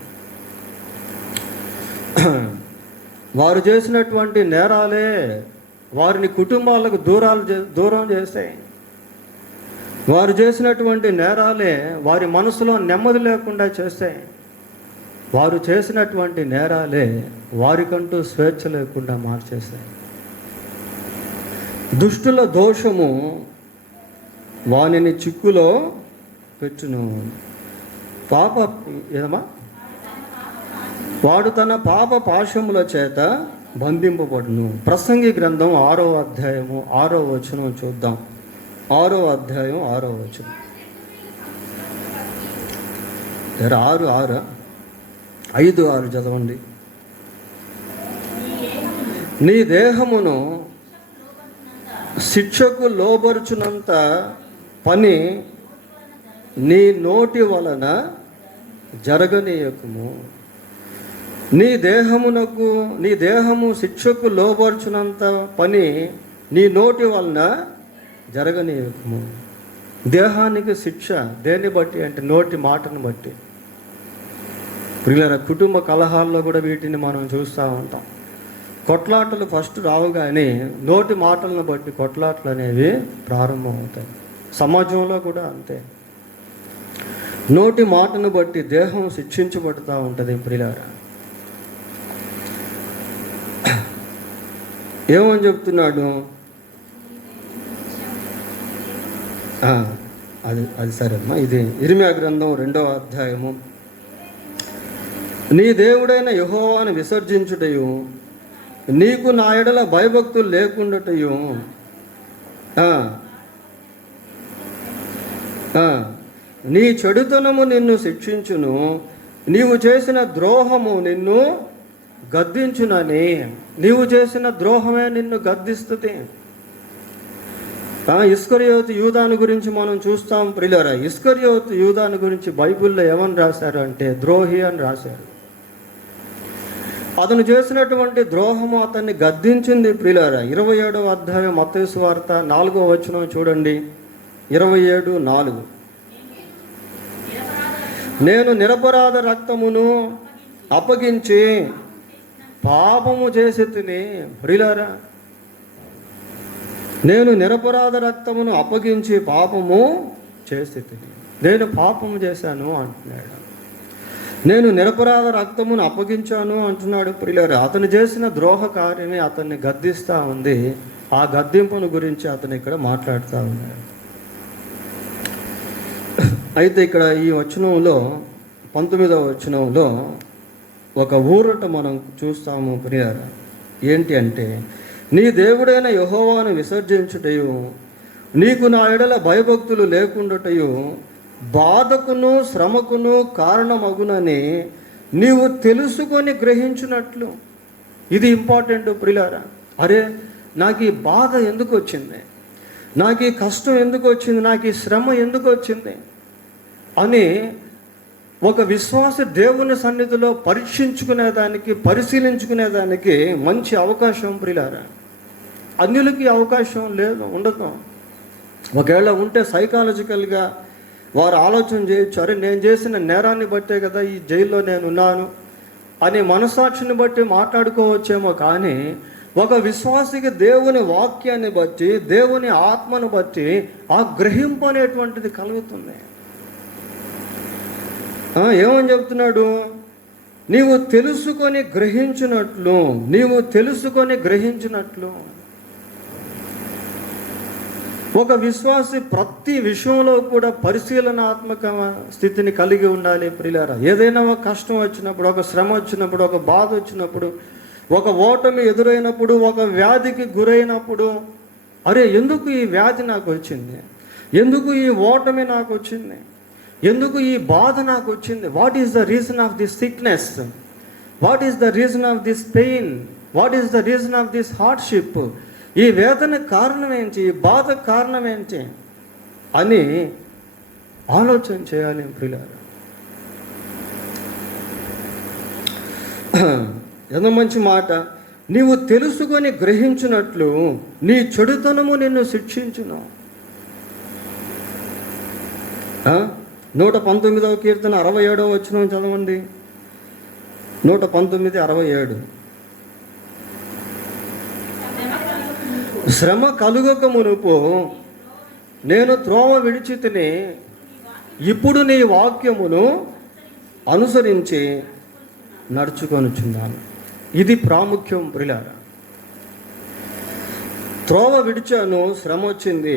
వారు చేసినటువంటి నేరాలే వారిని కుటుంబాలకు దూరం చేస్తాయి. వారు చేసినటువంటి నేరాలే వారి మనసులో నెమ్మది లేకుండా చేస్తాయి. వారు చేసినటువంటి నేరాలే వారికంటూ స్వేచ్ఛ లేకుండా మార్చేస్తాయి. దుష్టుల దోషము వానిని చిక్కులో పెట్టును. వాడు తన పాప పాశముల చేత బంధింపబడును. ప్రసంగి గ్రంథం 6వ అధ్యాయము 6వ వచనం చూద్దాం. 6వ అధ్యాయం 6వ వచనం. 5:6 చదవండి. నీ దేహమును శిక్షకు లోబరుచునంత పని నీ నోటి వలన జరగనీయకుము. నీ దేహము శిక్షకు లోబర్చునంత పని నీ నోటి వలన జరగనీయకుము. దేహానికి శిక్ష దేన్ని బట్టి అంటే నోటి మాటను బట్టి. ప్రియులారా, కుటుంబ కలహాల్లో కూడా వీటిని మనం చూస్తూ ఉంటాం. కొట్లాటలు ఫస్ట్ రావు కానీ నోటి మాటలను బట్టి కొట్లాటలు అనేవి ప్రారంభమవుతాయి. సమాజంలో కూడా అంతే, నోటి మాటను బట్టి దేహం శిక్షించబడుతూ ఉంటుంది ప్రియులారా. ఏమని చెప్తున్నాడు? అది సరేమ్మా. ఇది ఇర్మియా గ్రంథం 2వ అధ్యాయము. నీ దేవుడైన యెహోవాను విసర్జించుటయు నీకు నా ఎడల భయభక్తులు లేకుండాటయు నీ చెడుతనము నిన్ను శిక్షించును, నీవు చేసిన ద్రోహము నిన్ను గద్దించునని. నీవు చేసిన ద్రోహమే నిన్ను గద్దిస్తుంది. ఇస్కరియోతు యూదాను గురించి మనం చూస్తాం ప్రియులారా. ఇస్కరియోతు యూదాను గురించి బైబిల్లో ఏమని రాశారు అంటే ద్రోహి అని రాశారు. అతను చేసినటువంటి ద్రోహము అతన్ని గద్దించింది ప్రియులారా. 27వ అధ్యాయం మత్తయి సువార్త 4వ వచనం చూడండి. 27:4. నేను నిరపరాధ రక్తమును అప్పగించి పాపము చేసి తిని. ప్రియులారా, నేను నిరపరాధ రక్తమును అప్పగించి పాపము చేసి తిని. నేను పాపము చేశాను అంటున్నాడు. నేను నిరపరాధ రక్తమును అప్పగించాను అంటున్నాడు ప్రియులారా. అతను చేసిన ద్రోహ కార్యమే అతన్ని గద్దిస్తూ ఉంది. ఆ గద్దింపును గురించి అతను ఇక్కడ మాట్లాడుతూ ఉన్నాడు. అయితే ఇక్కడ ఈ వచనంలో 19వ వచనంలో ఒక ఊరట మనం చూస్తాము ప్రియులారా. ఏంటి అంటే నీ దేవుడైన యెహోవాను విసర్జించుటయు నీకు నా ఎడల భయభక్తులు లేకుండాటయు బాధకును శ్రమకును కారణమగునని నీవు తెలుసుకొని గ్రహించినట్లు. ఇది ఇంపార్టెంట్ ప్రియులారా. అరే, నాకు ఈ బాధ ఎందుకు వచ్చింది, నాకు ఈ కష్టం ఎందుకు వచ్చింది, నాకు ఈ శ్రమ ఎందుకు వచ్చింది అని ఒక విశ్వాస దేవుని సన్నిధిలో పరిశీలించుకునేదానికి మంచి అవకాశం ప్రియులారా. అన్యులకి అవకాశం లేదు, ఉండదు. ఒకవేళ ఉంటే సైకాలజికల్గా వారు ఆలోచన చేయొచ్చు, అరే నేను చేసిన నేరాన్ని బట్టే కదా ఈ జైల్లో నేను ఉన్నాను అని మనసాక్షిని బట్టి మాట్లాడుకోవచ్చేమో. కానీ ఒక విశ్వాసికి దేవుని వాక్యాన్ని బట్టి, దేవుని ఆత్మను బట్టి ఆ గ్రహింపు అనేటువంటిది కలుగుతుంది. ఏమని చెప్తున్నాడు? నీవు తెలుసుకొని గ్రహించినట్లు. ఒక విశ్వాసి ప్రతి విషయంలో కూడా పరిశీలనాత్మక స్థితిని కలిగి ఉండాలి ప్రియులారా. ఏదైనా ఒక కష్టం వచ్చినప్పుడు, ఒక శ్రమ వచ్చినప్పుడు, ఒక బాధ వచ్చినప్పుడు, ఒక ఓటమి ఎదురైనప్పుడు, ఒక వ్యాధికి గురైనప్పుడు, అరే ఎందుకు ఈ వ్యాధి నాకు వచ్చింది, ఎందుకు ఈ ఓటమి నాకు వచ్చింది, ఎందుకు ఈ బాధ నాకు వచ్చింది, what is the reason of this sickness, what is the reason of this pain, what is the reason of this hardship, ఈ వేదన కారణం ఏంటి, ఈ బాధ కారణం ఏంటి అని ఆలోచన చేయాలి ప్రియులారా. ఎంత మంచి మాట. నీవు తెలుసుకొని గ్రహించినట్లు నీ చెడుతనము నిన్ను శిక్షించును. 119వ కీర్తన 67వ వచనం చదవండి. 119:67. శ్రమ కలుగక మునుపు నేను త్రోవ విడిచి తిని ఇప్పుడు నీ వాక్యమును అనుసరించి నడుచుకొనుచున్నాను. ఇది ప్రాముఖ్యం ప్రియులారా. త్రోవ విడిచాను, శ్రమ వచ్చింది,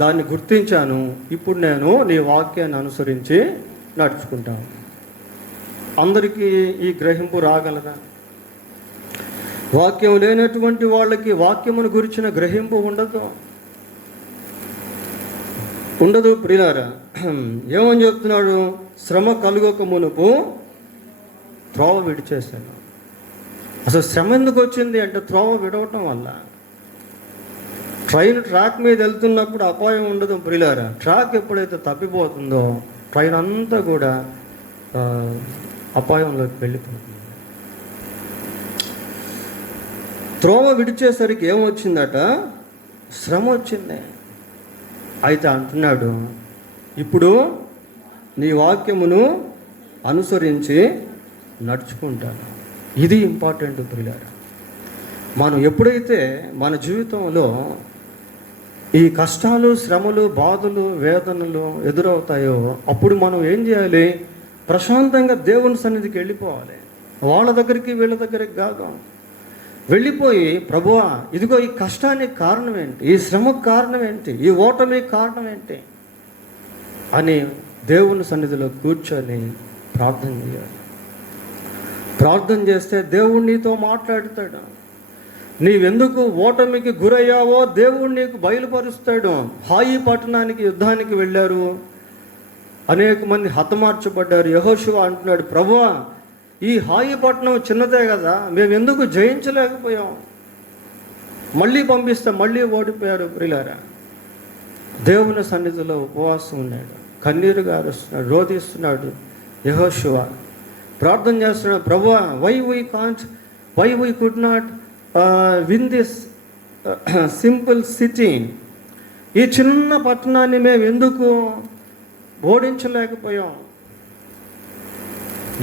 దాన్ని గుర్తించాను, ఇప్పుడు నేను నీ వాక్యాన్ని అనుసరించి నడుచుకుంటాను. అందరికీ ఈ గ్రహింపు రాగలదా? వాక్యం లేనటువంటి వాళ్ళకి వాక్యమును గురించిన గ్రహింపు ఉండదు ప్రియులారా. ఏమని చెప్తున్నాడు? శ్రమ కలుగక మునుపు త్రోవ విడిచేశాను. అసలు శ్రమ ఎందుకు వచ్చింది అంటే త్రోవ విడవటం వల్ల. ట్రైన్ ట్రాక్ మీద వెళ్తున్నప్పుడు అపాయం ఉండదు ప్రియులారా. ట్రాక్ ఎప్పుడైతే తప్పిపోతుందో ట్రైన్ అంతా కూడా అపాయంలోకి వెళ్ళిపోతుంది. త్రోవ విడిచేసరికి ఏమొచ్చిందట? శ్రమ వచ్చింది. అయితే అంటున్నాడు, ఇప్పుడు నీ వాక్యమును అనుసరించి నడుచుకుంటాను. ఇది ఇంపార్టెంట్ ప్రియులారా. మనం ఎప్పుడైతే మన జీవితంలో ఈ కష్టాలు, శ్రమలు, బాధలు, వేదనలు ఎదురవుతాయో అప్పుడు మనం ఏం చేయాలి? ప్రశాంతంగా దేవుని సన్నిధికి వెళ్ళిపోవాలి. వాళ్ళ దగ్గరికి వీళ్ళ దగ్గరికి కాదు. వెళ్ళిపోయి, ప్రభువా ఇదిగో ఈ కష్టానికి కారణం ఏంటి, ఈ శ్రమకు కారణం ఏంటి, ఈ ఓటమికి కారణం ఏంటి అని దేవుని సన్నిధిలో కూర్చొని ప్రార్థన చేయాలి. ప్రార్థన చేస్తే దేవుడు నీతో మాట్లాడతాడు. నీవెందుకు ఓటమికి గురయ్యావో దేవుడు నీకు బయలుపరుస్తాడు. హాయి పట్టణానికి యుద్ధానికి వెళ్ళారు, అనేక మంది హతమార్చబడ్డారు. యెహోషువ అంటున్నాడు, ప్రభువా ఈ హాయి పట్టణం చిన్నదే కదా, మేము ఎందుకు జయించలేకపోయాం, మళ్ళీ పంపిస్తే మళ్ళీ ఓడిపోయారు ప్రియులారా. దేవుని సన్నిధిలో ఉపవాసం ఉన్నాడు, కన్నీరు గారుస్తున్నాడు, రోధిస్తున్నాడు. యెహోషువ ప్రార్థన చేస్తున్నాడు, ప్రభువా why we could not win this simple city, ఈ చిన్న పట్టణాన్ని మేము ఎందుకు ఓడించలేకపోయాం,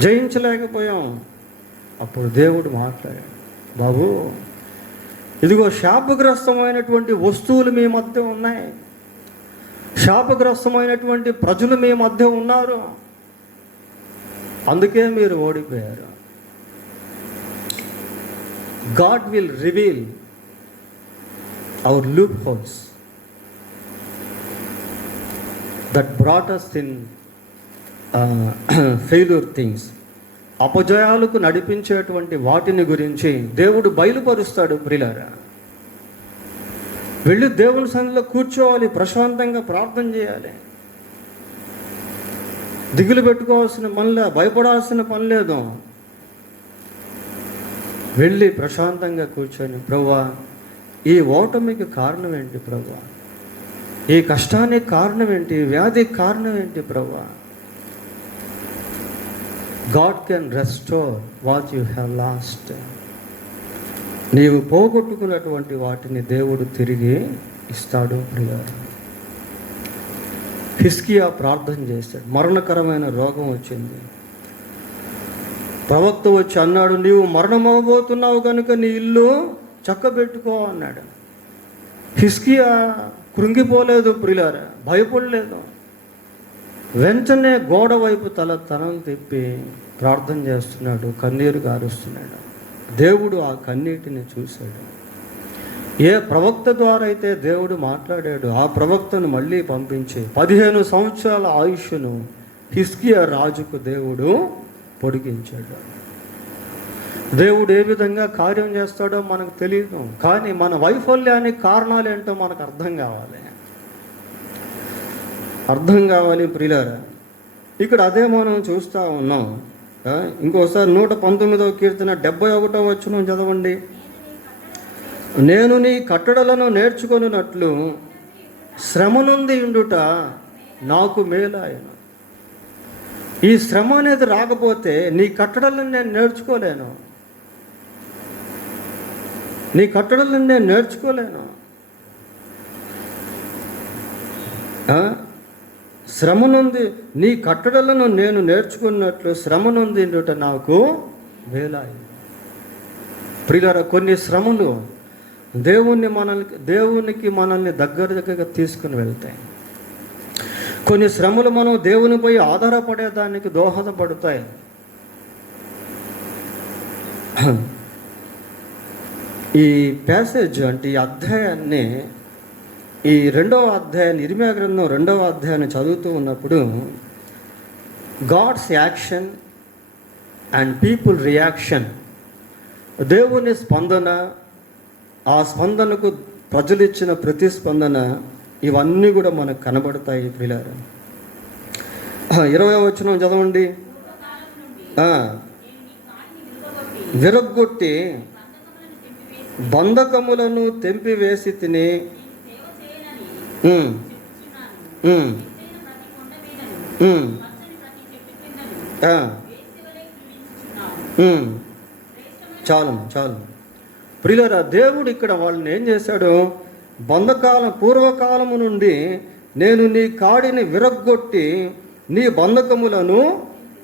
జయించలేకపోయాం. అప్పుడు దేవుడు మాట్లాడాడు, బాబు ఇదిగో శాపగ్రస్తమైనటువంటి వస్తువులు మీ మధ్య ఉన్నాయి, శాపగ్రస్తమైనటువంటి ప్రజలు మీ మధ్య ఉన్నారు, అందుకే మీరు ఓడిపోయారు. God will reveal our loopholes that brought us in failure things. అపజయాలకు నడిపించేటువంటి వాటిని గురించి దేవుడు బయలుపరుస్తాడు ప్రియులారా. వెళ్ళి దేవుని సన్నిధిలో కూర్చోవాలి, ప్రశాంతంగా ప్రార్థన చేయాలి. దిగులు పెట్టుకోవాల్సిన పని లేదు, భయపడాల్సిన పని లేదు. వెళ్ళి ప్రశాంతంగా కూర్చొని, ప్రభువా ఈ ఓటమికి కారణం ఏంటి ప్రభువా, ఈ కష్టానికి కారణం ఏంటి, వ్యాధికి కారణం ఏంటి ప్రభువా. God can restore what you have lost. నీవు పోగొట్టుకున్నటువంటి వాటిని దేవుడు తిరిగి ఇస్తాడు ప్రియులారా. హిజ్కియా ప్రార్థన చేశాడు, మరణకరమైన రోగం వచ్చింది. ప్రవక్త వచ్చి అన్నాడు, నీవు మరణమవబోతున్నావు కనుక నీ ఇల్లు చక్కబెట్టుకో అన్నాడు. హిజ్కియా కృంగిపోలేదు ప్రియులారా, భయపడలేదు. వెంటనే గోడ వైపు తనం తిప్పి ప్రార్థన చేస్తున్నాడు, కన్నీరు గారుస్తున్నాడు. దేవుడు ఆ కన్నీటిని చూశాడు. ఏ ప్రవక్త ద్వారా అయితే దేవుడు మాట్లాడాడు, ఆ ప్రవక్తను మళ్ళీ పంపించి 15 సంవత్సరాల ఆయుష్ను హిజ్కియా రాజుకు దేవుడు పొడిగించాడు. దేవుడు ఏ విధంగా కార్యం చేస్తాడో మనకు తెలియదు, కానీ మన వైఫల్యానికి కారణాలు ఏంటో మనకు అర్థం కావాలి ప్రియులారా. ఇక్కడ అదే మనం చూస్తూ ఉన్నాం. ఇంకోసారి 119వ కీర్తన 71వ వచనం చదవండి. నేను నీ కట్టడలను నేర్చుకొనున్నట్లు శ్రమ నుండి ఉండుట నాకు మేలాయను. ఈ శ్రమ అనేది రాకపోతే నీ కట్టడలను నేను నేర్చుకోలేను, నీ కట్టడలను నేను నేర్చుకోలేను. శ్రమ నుండి నీ కట్టడలను నేను నేర్చుకున్నట్లు శ్రమ నుండి ఉండుట నాకు మేలాయను. ప్రియులారా, కొన్ని శ్రమలు దేవునికి మనల్ని దగ్గరగా తీసుకుని వెళ్తాయి. కొన్ని శ్రమలు మనం దేవునిపై ఆధారపడేదానికి దోహదపడతాయి. ఈ ప్యాసేజ్ అంటే ఈ అధ్యాయాన్ని, ఈ 2వ అధ్యాయాన్ని, ఇర్మియా గ్రంథం 2వ అధ్యాయాన్ని చదువుతూ ఉన్నప్పుడు God's action and people reaction, దేవుని స్పందన, ఆ స్పందనకు ప్రజలు ఇచ్చిన ప్రతిస్పందన, ఇవన్నీ కూడా మనకు కనబడతాయి ప్రియులారా. 20వ వచనం చదవండి. విరగ్గొట్టి బంధకములను తెంపివేసి తిని చాలు ప్రియులారా, దేవుడు ఇక్కడ వాళ్ళని ఏం చేశాడు, పూర్వకాలము నుండి నేను నీ కాడిని విరగ్గొట్టి నీ బంధకములను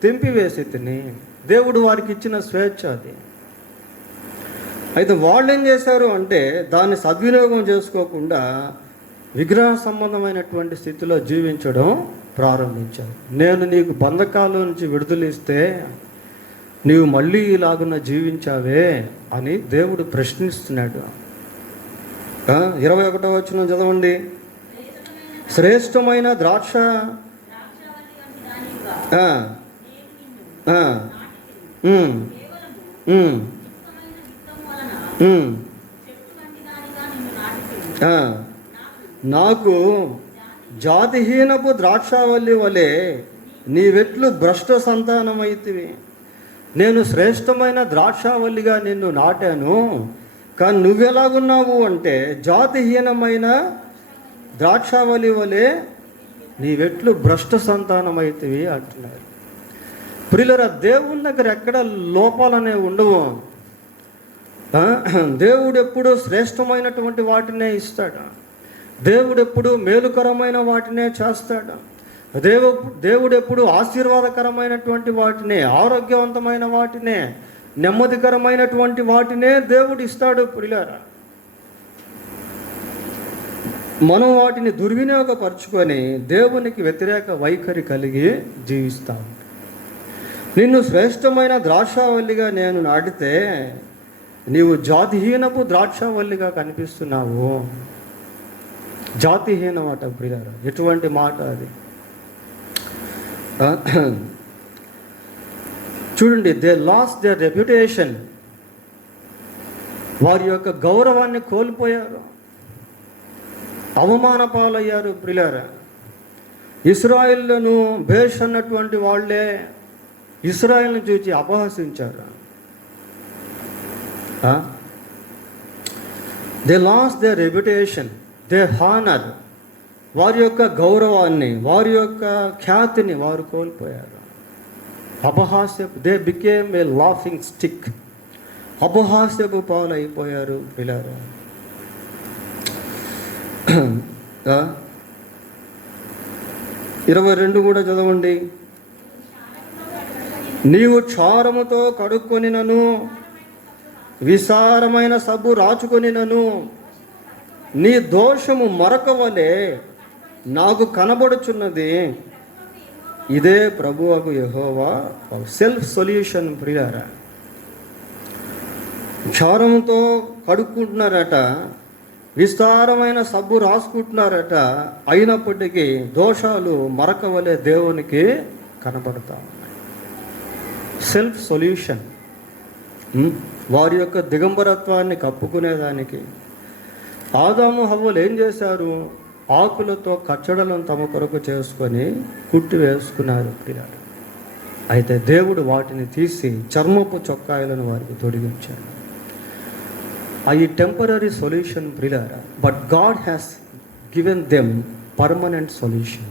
తెంపివేసి తిని. దేవుడు వారికి ఇచ్చిన స్వేచ్ఛ అది. అయితే వాళ్ళు ఏం చేశారు అంటే దాన్ని సద్వినియోగం చేసుకోకుండా విగ్రహ సంబంధమైనటువంటి స్థితిలో జీవించడం ప్రారంభించారు. నేను నీకు బంధకాల నుంచి విడుదలిస్తే నీవు మళ్ళీ ఇలాగున్న జీవించావే అని దేవుడు ప్రశ్నిస్తున్నాడు. 21వ వచనం చదవండి. శ్రేష్టమైన ద్రాక్ష నాకు జాతిహీనపు ద్రాక్షావల్లి వలె నీవెట్లు భ్రష్ట సంతానమైతివి. నేను శ్రేష్టమైన ద్రాక్షావల్లిగా నిన్ను నాటాను, కానీ నువ్వెలాగున్నావు అంటే జాతిహీనమైన ద్రాక్షావల్లి వలె నీవెట్లు భ్రష్ట సంతానమైతివి అంటున్నారు. ప్రియులారా, దేవుని దగ్గర ఎక్కడ లోపాలనే ఉండవు. దేవుడు ఎప్పుడు శ్రేష్టమైనటువంటి వాటినే ఇస్తాడు. దేవుడు ఎప్పుడు మేలుకరమైన వాటినే చేస్తాడు. దేవుడు ఎప్పుడు ఆశీర్వాదకరమైనటువంటి వాటినే, ఆరోగ్యవంతమైన వాటినే, నెమ్మదికరమైనటువంటి వాటినే దేవుడు ఇస్తాడు. ప్రియులారా, మనం వాటిని దుర్వినియోగపరుచుకొని దేవునికి వ్యతిరేక వైఖరి కలిగి జీవిస్తాం. నిన్ను శ్రేష్టమైన ద్రాక్షావల్లిగా నేను నాటితే నీవు జాతిహీనపు ద్రాక్షావల్లిగా కనిపిస్తున్నావు. జాతిహీన మాట ప్రియులారా, ఎటువంటి మాట అది. చూడండి, దే లాస్ట్ దేర్ రెప్యుటేషన్. వారి యొక్క గౌరవాన్ని కోల్పోయారు. అవమాన పాలయ్యారు ప్రియులారా. ఇశ్రాయేలును భేష్ అన్నటువంటి వాళ్ళే ఇశ్రాయేలును చూసి అపహసించారు. They lost their reputation, they honour. వారి యొక్క గౌరవాన్ని, వారి యొక్క ఖ్యాతిని వారు కోల్పోయారు. అపహాస్యపు, they became a laughing stick. అపహాస్యపు పాలైపోయారు పిల్లరా. 22 కూడా చదవండి. నీవు క్షారముతో కడుక్కొనినను విసారమైన సబ్బు రాచుకొనినను నీ దోషము మరక వలె నాకు కనబడుచున్నది. ఇదే ప్రభువకు యెహోవా సెల్ఫ్ సొల్యూషన్. ప్రియారా, క్షారంతో కడుక్కుంటున్నారట, విస్తారమైన సబ్బు రాసుకుంటున్నారట, అయినప్పటికీ దోషాలు మరక వలె దేవునికి కనపడతా ఉన్నాయి. Self solution. వారి యొక్క దిగంబరత్వాన్ని కప్పుకునేదానికి ఆదాము హవ్వలు ఏం చేశారు? ఆకులతో కచ్చడలను తమ కొరకు చేసుకొని కుట్టి వేసుకున్నారు ప్రియారు. అయితే దేవుడు వాటిని తీసి చర్మపు చొక్కాయలను వారికి తొడిగించాడు. అవి టెంపరీ సొల్యూషన్ ప్రియారా, but God has given them permanent solution.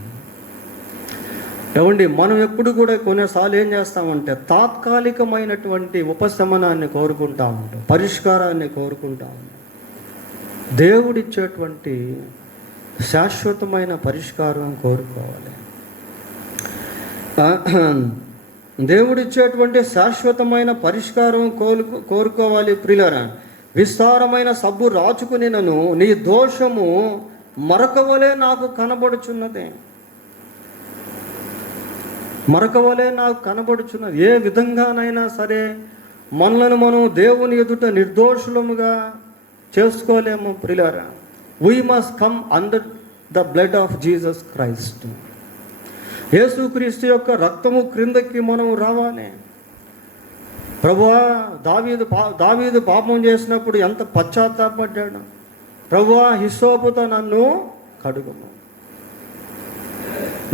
ఏమండి, మనం ఎప్పుడు కూడా కొన్నిసార్లు ఏం చేస్తామంటే తాత్కాలికమైనటువంటి ఉపశమనాన్ని కోరుకుంటా ఉంటాం, పరిష్కారాన్ని కోరుకుంటా ఉంటాం. దేవుడిచ్చేటువంటి శాశ్వతమైన పరిష్కారం కోరుకోవాలి. దేవుడిచ్చేటువంటి శాశ్వతమైన పరిష్కారం కోరుకోవాలి ప్రియులారా. విస్తారమైన సబ్బు రాచుకునినను నీ దోషము మరకవలే నాకు కనబడుచున్నది. మరకవలే నాకు కనబడుచున్నది. ఏ విధంగానైనా సరే మనలను మనం దేవుని ఎదుట నిర్దోషులముగా చేసుకోలేము ప్రియులారా. We must come under the blood of Jesus Christ. యేసుక్రీస్తు యొక్క రక్తము క్రిందకి మనం రావాలి. ప్రభువా, దావీదు పాపం చేసినప్పుడు ఎంత పశ్చాత్తాపడ్డాడు. ప్రభువా, హిస్సోపుతో నన్ను కడుగుము,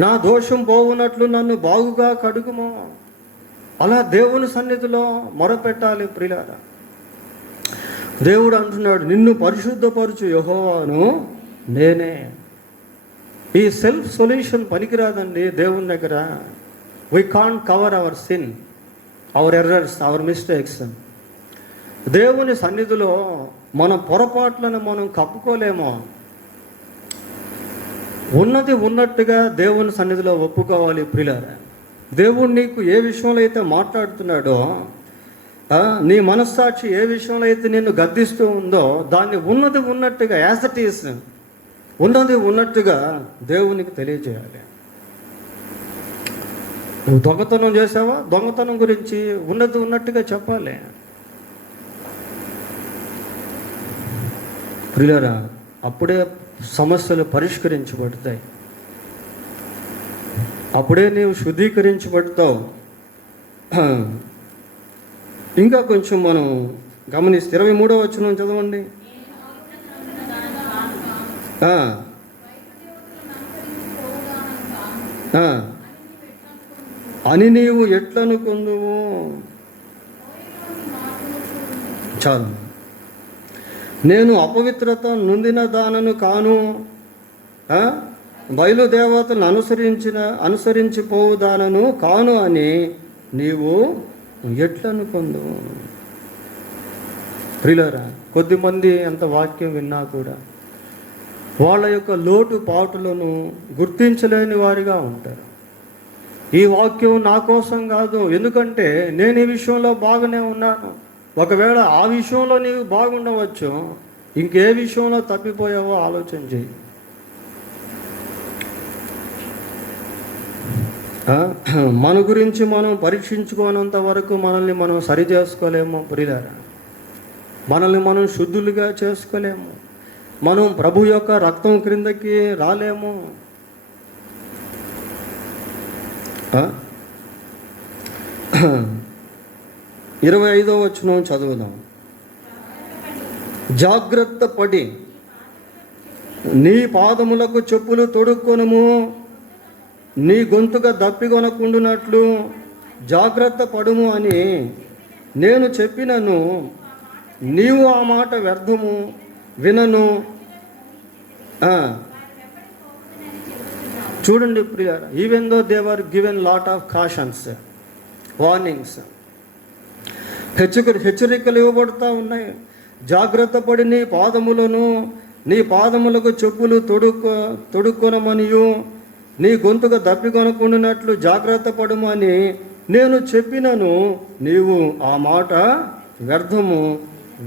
నా దోషం పోవునట్లు నన్ను బాగుగా కడుగుము. అలా దేవుని సన్నిధిలో మొరపెట్టాలి ప్రియులారా. దేవుడు అంటున్నాడు, నిన్ను పరిశుద్ధపరచు యెహోవాను నేనే. ఈ సెల్ఫ్ సొల్యూషన్ పనికిరాదండి దేవుని దగ్గర. We can't cover our sin, our errors, our mistakes. దేవుని సన్నిధిలో మన పొరపాట్లను మనం కప్పుకోలేమో. ఉన్నది ఉన్నట్టుగా దేవుని సన్నిధిలో ఒప్పుకోవాలి ప్రియులారా. దేవుడు నీకు ఏ విషయంలో అయితే మాట్లాడుతున్నాడో, నీ మనస్సాక్షి ఏ విషయంలో అయితే నిన్ను గద్దిస్తూ ఉందో దాన్ని ఉన్నది ఉన్నట్టుగా, యాజ్ ఇట్ ఈస్, ఉన్నది ఉన్నట్టుగా దేవునికి తెలియజేయాలి. నువ్వు దొంగతనం చేసావా, దొంగతనం గురించి ఉన్నది ఉన్నట్టుగా చెప్పాలి ప్రియులారా. అప్పుడే సమస్యలు పరిష్కరించబడతాయి, అప్పుడే నీవు శుద్ధీకరించబడతావు. ఇంకా కొంచెం మనం గమనిస్తే 23వ వచనం చదవండి. అని నీవు ఎట్లనుకుందువు. చాలు. నేను అపవిత్రత నొందిన దానను కాను, బయలుదేవతలను అనుసరించిపోవు దానను కాను అని నీవు ఎట్లనుకుందువు. ప్రియులారా, కొద్దిమంది అంత వాక్యం విన్నా కూడా వాళ్ళ యొక్క లోటు పాటులను గుర్తించలేని వారిగా ఉంటారు. ఈ వాక్యం నా కోసం కాదు, ఎందుకంటే నేను ఈ విషయంలో బాగానే ఉన్నాను. ఒకవేళ ఆ విషయంలో నీవు బాగుండవచ్చు, ఇంకే విషయంలో తప్పిపోయావో ఆలోచన చేయి. మన గురించి మనం పరీక్షించుకోనంత వరకు మనల్ని మనం సరి చేసుకోలేము ప్రియులారా. మనల్ని మనం శుద్ధులుగా చేసుకోలేము. మనం ప్రభు యొక్క రక్తం క్రిందకి రాలేము. 25వ వచనం చదువుదాం. జాగ్రత్త పడి నీ పాదములకు చెప్పులు తొడుక్కొనుము, నీ గొంతుగా దప్పికొనకుండునట్లు జాగ్రత్త పడుము అని నేను చెప్పినను నీవు ఆ మాట వ్యర్థము వినను. చూడండి ప్రియారా, even though they were given lot of cautions, warnings, హెచ్చరికలు ఇవ్వబడుతూ ఉన్నాయి. జాగ్రత్త పడి నీ పాదములకు చెప్పులు తొడుక్కొనమనియు నీ గొంతుగా దప్పికొనకుండానట్లు జాగ్రత్త పడుము అని నేను చెప్పినను నీవు ఆ మాట వ్యర్థము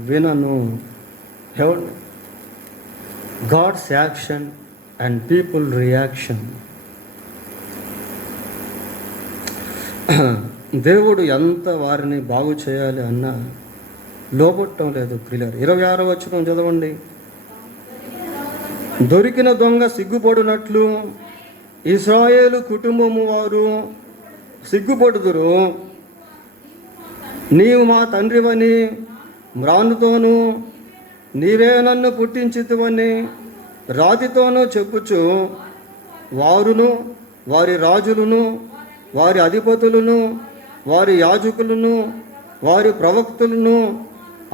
వినను. ఎవరు? God's action and people reaction. దేవుడు ఎంత వారిని బాగు చేయాలి అన్నా లోపట్టం లేదు ప్రియులారా. 26వ వచనం చదవండి. దొరికిన దొంగ సిగ్గుపడినట్లు ఇశ్రాయేలు కుటుంబము వారు సిగ్గుపడుదురు. నీవు మా తండ్రివని మ్రానుతోనూ నీవే నన్ను పుట్టించితివని రాతితోనూ చెప్పుచు వారును వారి రాజులను వారి అధిపతులను వారి యాజకులను వారి ప్రవక్తులను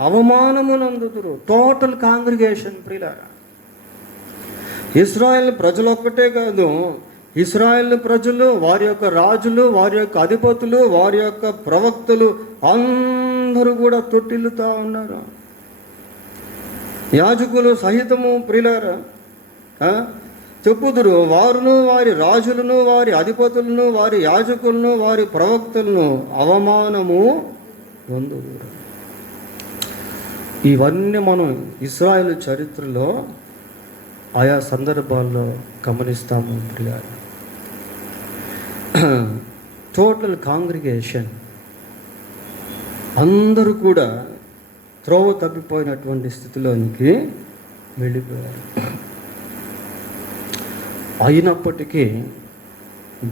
అవమానమునందుదురు. టోటల్ కాంగ్రిగేషన్ ప్రియులారా. ఇశ్రాయేల్ ప్రజలు ఒక్కటే కాదు, ఇశ్రాయేల్ ప్రజలు, వారి యొక్క రాజులు, వారి యొక్క అధిపతులు, వారి యొక్క ప్రవక్తలు అందరూ కూడా తొట్టిల్లుతూ ఉన్నారు. యాజకులు సహితము ప్రియులారా చెప్పుదురు, వారును వారి రాజులను వారి అధిపతులను వారి యాజకులను వారి ప్రవక్తలను అవమానము పొందుదురు. ఇవన్నీ మనం ఇశ్రాయేలు చరిత్రలో ఆయా సందర్భాల్లో గమనిస్తాము ప్రియారా. టోటల్ కాంగ్రిగేషన్ అందరూ కూడా త్రోవ తప్పిపోయినటువంటి స్థితిలోనికి వెళ్ళిపోయారు. అయినప్పటికీ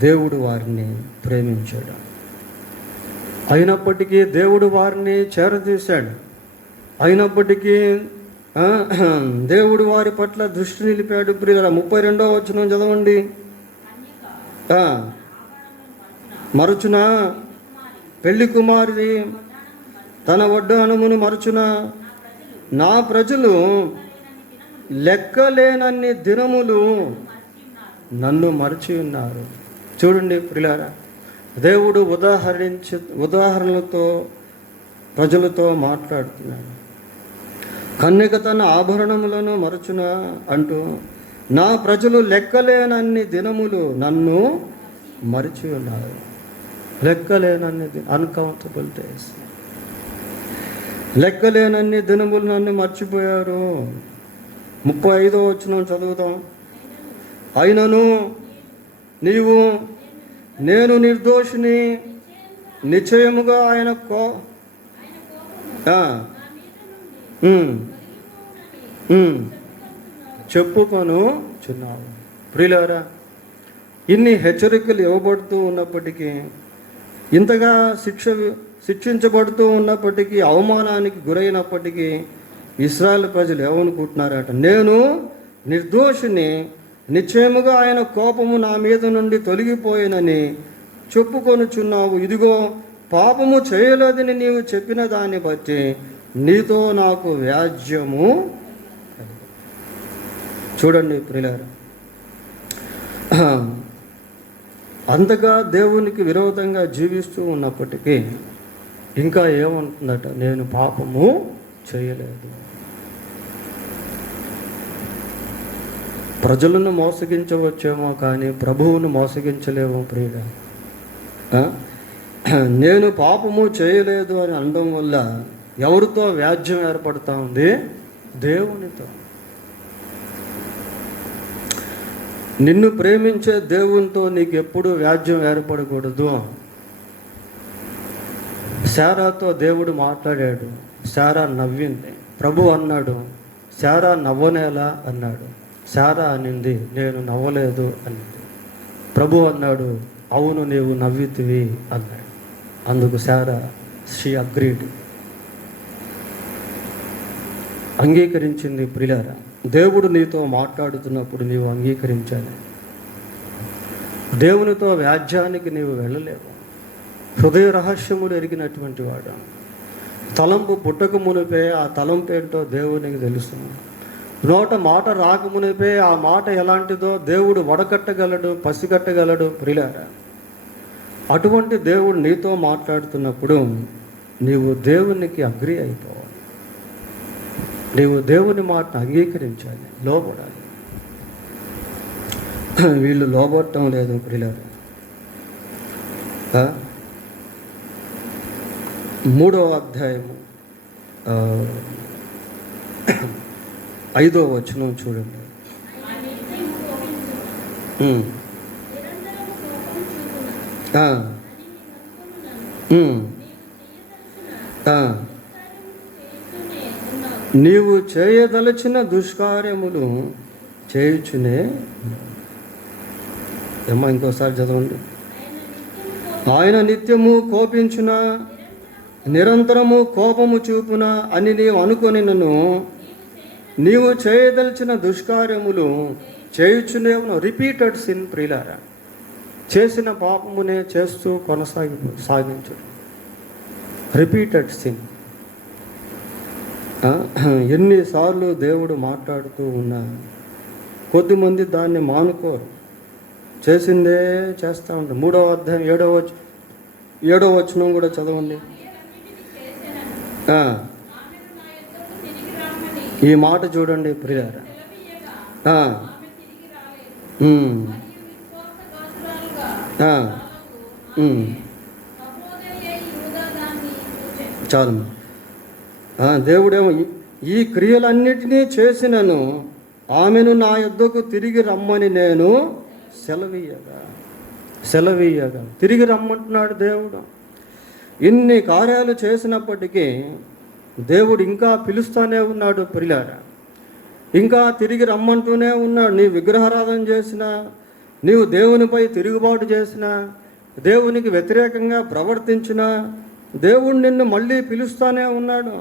దేవుడు వారిని ప్రేమించాడు. అయినప్పటికీ దేవుడు వారిని చేరదీశాడు. అయినప్పటికీ దేవుడు వారి పట్ల దృష్టి నిలిపాడు. ప్రియుల 32వ వచనం చదవండి. మరచున పెళ్లి కుమారి తన వడ్డాణమును మరచున నా ప్రజలు లెక్కలేనన్ని దినములు నన్ను మరచి ఉన్నారు. చూడండి ప్రియులారా, దేవుడు ఉదాహరణలతో ప్రజలతో మాట్లాడుతున్నాడు. కన్యక తన ఆభరణములను మరచున అంటూ నా ప్రజలు లెక్కలేనన్ని దినములు నన్ను మరిచి ఉన్నారు. లెక్కలేనన్ని అన్కౌంటబుల్ డేస్, లెక్కలేనన్ని దినములు నన్ను మర్చిపోయారు. 35వ వచనం చదువుతాం. అయినను నీవు నేను నిర్దోషిని నిశ్చయముగా ఆయన చెప్పుకొనుచున్నావు. ప్రియులారా, ఇన్ని హెచ్చరికలు ఇవ్వబడుతూ ఉన్నప్పటికీ, ఇంతగా శిక్షించబడుతూ ఉన్నప్పటికీ, అవమానానికి గురైనప్పటికీ ఇశ్రాయేలు ప్రజలు ఏమనుకుంటున్నారట? నేను నిర్దోషిని, నిశ్చయముగా ఆయన కోపము నా మీద నుండి తొలగిపోయినని చెప్పుకొనుచున్నావు. ఇదిగో పాపము చేయలేదని నీవు చెప్పిన దాన్ని బట్టి నీతో నాకు వ్యాజ్యము. చూడండి ప్రియులారా, అంతగా దేవునికి విరోధంగా జీవిస్తూ ఉన్నప్పటికీ ఇంకా ఏమంటుందట? నేను పాపము చేయలేదు. ప్రజలను మోసగించవచ్చేమో కానీ ప్రభువును మోసగించలేమో ప్రియుడా. నేను పాపము చేయలేదు అని అనడం వల్ల ఎవరితో వ్యాజ్యం ఏర్పడుతూ ఉంది? దేవునితో. నిన్ను ప్రేమించే దేవునితో నీకు ఎప్పుడూ వ్యాజ్యం ఏర్పడకూడదు. శారాతో దేవుడు మాట్లాడాడు, శారా నవ్వింది. ప్రభు అన్నాడు, శారా నవ్వనేలా అన్నాడు. శారా అనింది, నేను నవ్వలేదు అనింది. ప్రభు అన్నాడు, అవును నీవు నవ్వితివి అన్నాడు. అందుకు శారా షీ అగ్రీడ్, అంగీకరించింది. ప్రియులారా, దేవుడు నీతో మాట్లాడుతున్నప్పుడు నీవు అంగీకరించాలి. దేవునితో వ్యాజ్యానికి నీవు వెళ్ళలేవు. హృదయ రహస్యములు ఎరిగినటువంటి వాడు. తలంపు పుట్టక మునిపే ఆ తలంపు ఏంటో దేవునికి తెలుసు. నోట మాట రాకమునిపే ఆ మాట ఎలాంటిదో దేవుడు వడకట్టగలడు, పసిగట్టగలడు. ప్రియులారా, అటువంటి దేవుడు నీతో మాట్లాడుతున్నప్పుడు నీవు దేవునికి అగ్రి అయిపోవాలి. నీవు దేవుని మాటను అంగీకరించాలి, లోబడాలి. వీళ్ళు లోబడటం లేదు ప్రియులారా. 3వ అధ్యాయము 5వ వచనం చూడండి. నీవు చేయదలచిన దుష్కార్యములు చేయుచునే. ఏమ్మా, ఇంకోసారి చదవండి. ఆయన నిత్యము కోపించున, నిరంతరము కోపము చూపున అని నీవు అనుకొని నన్ను నీవు చేయదలిచిన దుష్కార్యములు చేయుచునే. రిపీటెడ్ సిన్ ప్రియులారా, చేసిన పాపమునే చేస్తూ సాగించు. Repeated sin. ఎన్నిసార్లు దేవుడు మాట్లాడుతూ ఉన్నా కొద్దిమంది దాన్ని మానుకోరు, చేసిందే చేస్తూ ఉంటారు. 3వ అధ్యాయం 7వ వచనం కూడా చదవండి. ఈ మాట చూడండి ప్రియులారా. చాలు. దేవుడేమో ఈ క్రియలన్నిటినీ చేసినను ఆమెను నా యొద్దకు తిరిగి రమ్మని నేను సెలవీయగా తిరిగి రమ్మంటున్నాడు దేవుడు. ఇన్ని కార్యాలు చేసినప్పటికీ దేవుడు ఇంకా పిలుస్తూనే ఉన్నాడు ప్రియులారా. ఇంకా తిరిగి రమ్మంటూనే ఉన్నాడు. నీ విగ్రహారాధన చేసినా, నీవు దేవునిపై తిరుగుబాటు చేసినా, దేవునికి వ్యతిరేకంగా ప్రవర్తించినా దేవుడు నిన్ను మళ్ళీ పిలుస్తూనే ఉన్నాడు.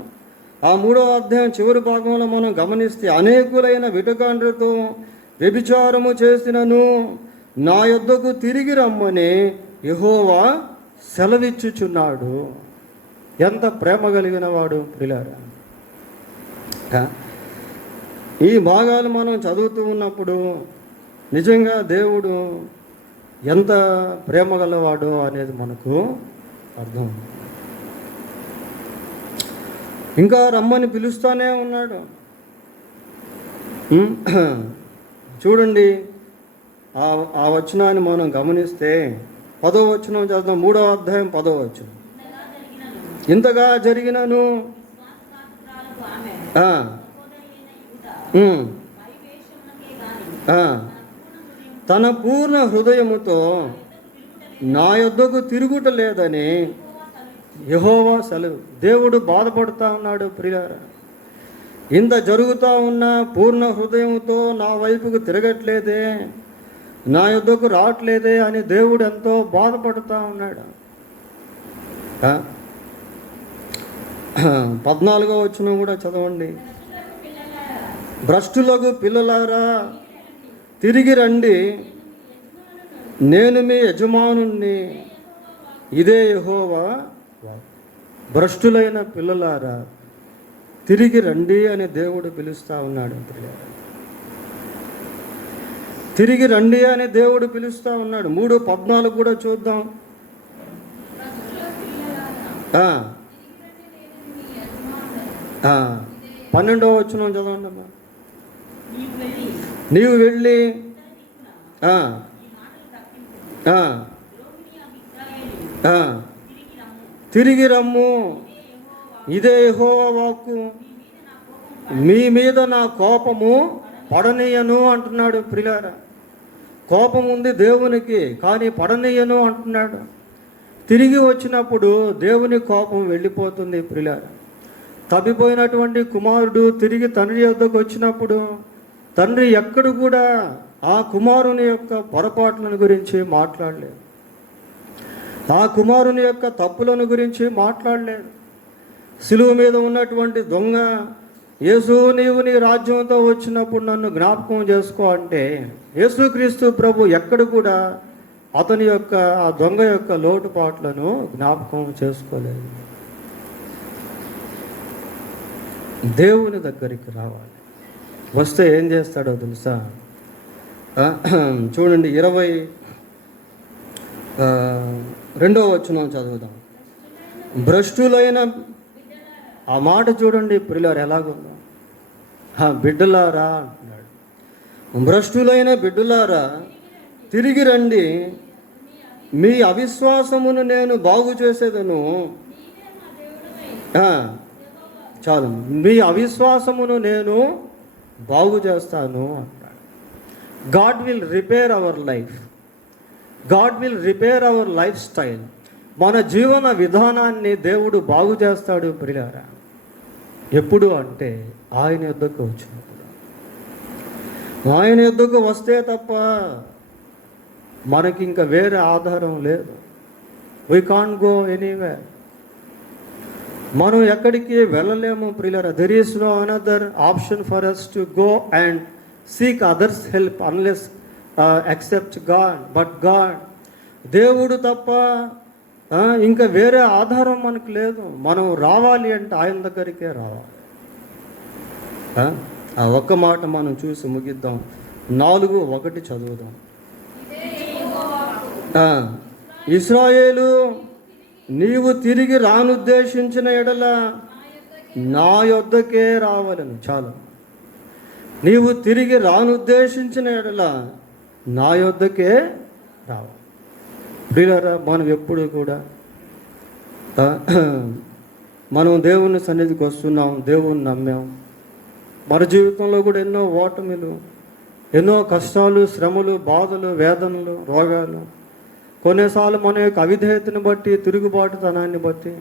ఆ 3వ అధ్యాయం చివరి భాగంలో మనం గమనిస్తే, అనేకులైన విటకాండ్రతో వ్యభిచారము చేసినను నా యొద్దకు తిరిగి రమ్మని యెహోవా సెలవిచ్చుచున్నాడు. ఎంత ప్రేమ కలిగిన వాడు ప్రియులారా. ఈ భాగాలు మనం చదువుతూ ఉన్నప్పుడు నిజంగా దేవుడు ఎంత ప్రేమ గలవాడో అనేది మనకు అర్థం. ఇంకా రమ్మని పిలుస్తూనే ఉన్నాడు. చూడండి, ఆ వచనాన్ని మనం గమనిస్తే 10వ వచనం చదువుతాం. 3వ అధ్యాయం 10వ వచనం. ఇంతగా జరిగినను తన పూర్ణ హృదయముతో నా యొద్దకు తిరుగుట లేదని యెహోవా సెలవు. దేవుడు బాధపడుతూ ఉన్నాడు ప్రియులారా. ఇంత జరుగుతూ ఉన్నా పూర్ణ హృదయంతో నా వైపుకు తిరగట్లేదే, నా యొద్దకు రావట్లేదే అని దేవుడు ఎంతో బాధపడుతూ ఉన్నాడు. 14వ వచనం కూడా చదవండి. భ్రష్టులకు పిల్లలారా తిరిగి రండి, నేను మీ యజమానుణ్ణి, ఇదే యెహోవా. భ్రష్టులైన పిల్లలారా తిరిగి రండి అని దేవుడు పిలుస్తూ ఉన్నాడు. తిరిగి రండి అని దేవుడు పిలుస్తూ ఉన్నాడు. 3:14 కూడా చూద్దాం. 12వ వచనం చదవండి అమ్మా. నీవు వెళ్ళి తిరిగి రమ్ము, ఇదే యెహోవా వాక్కు, మీ మీద నా కోపము పడనీయను అంటున్నాడు ప్రియులారా. కోపం ఉంది దేవునికి, కానీ పడనీయను అంటున్నాడు. తిరిగి వచ్చినప్పుడు దేవుని కోపం వెళ్ళిపోతుంది ప్రియులారా. తప్పిపోయినటువంటి కుమారుడు తిరిగి తండ్రి వద్దకు వచ్చినప్పుడు తండ్రి ఎక్కడు కూడా ఆ కుమారుని యొక్క పొరపాట్లను గురించి మాట్లాడలేదు, ఆ కుమారుని యొక్క తప్పులను గురించి మాట్లాడలేదు. సిలువ మీద ఉన్నటువంటి దొంగ యేసు నీవు నీ రాజ్యంతో వచ్చినప్పుడు నన్ను జ్ఞాపకం చేసుకో అంటే యేసుక్రీస్తు ప్రభు ఎక్కడ కూడా అతని యొక్క ఆ దొంగ యొక్క లోటుపాట్లను జ్ఞాపకం చేసుకోలేదు. దేవుని దగ్గరికి రావాలి. వస్తే ఏం చేస్తాడో తెలుసా? చూడండి 22వ వచనం చదువుదాం. భ్రష్టులైన, ఆ మాట చూడండి ప్రియులారా ఎలాగుందో. బిడ్డలారా అంటున్నాడు. భ్రష్టులైన బిడ్డలారా తిరిగి రండి, మీ అవిశ్వాసమును నేను బాగు చేసేదను. చాలు, మీ అవిశ్వాసమును నేను బాగు చేస్తాను అంటాడు. God will repair our life. God will repair our life style. మన జీవన విధానాన్ని దేవుడు బాగు చేస్తాడు ప్రియులారా. ఎప్పుడు అంటే ఆయన యొద్దకు వచ్చినప్పుడు. ఆయన యొద్దకు వస్తే తప్ప మనకి ఇంకా వేరే ఆధారం లేదు. We can't go anywhere. మనం ఎక్కడికి వెళ్ళలేము ప్రియులారా. There is no another option for us to go and seek others help unless except God. But God, దేవుడు తప్ప ఇంకా వేరే ఆధారం మనకు లేదు. మనం రావాలి అంటే ఆయన దగ్గరికే రావాలి. ఆ ఒక్క మాట మనం చూసి ముగిద్దాం. 4:1 చదువుదాం. ఇశ్రాయేలు, నీవు తిరిగి రానుద్దేశించిన ఎడల నా యొద్దకే రావాలను. చాలు, నీవు తిరిగి రానుద్దేశించిన ఎడల నా యొద్దకే రావాలి. ప్రియులారా, మనం ఎప్పుడు కూడా మనం దేవుని సన్నిధికి వస్తున్నాం, దేవుని నమ్మాం. మన జీవితంలో కూడా ఎన్నో ఓటమిలు, ఎన్నో కష్టాలు, శ్రమలు, బాధలు, వేదనలు, రోగాలు, కొన్నిసార్లు మన యొక్క అవిధేయతను బట్టి, తిరుగుబాటుతనాన్ని బట్టి,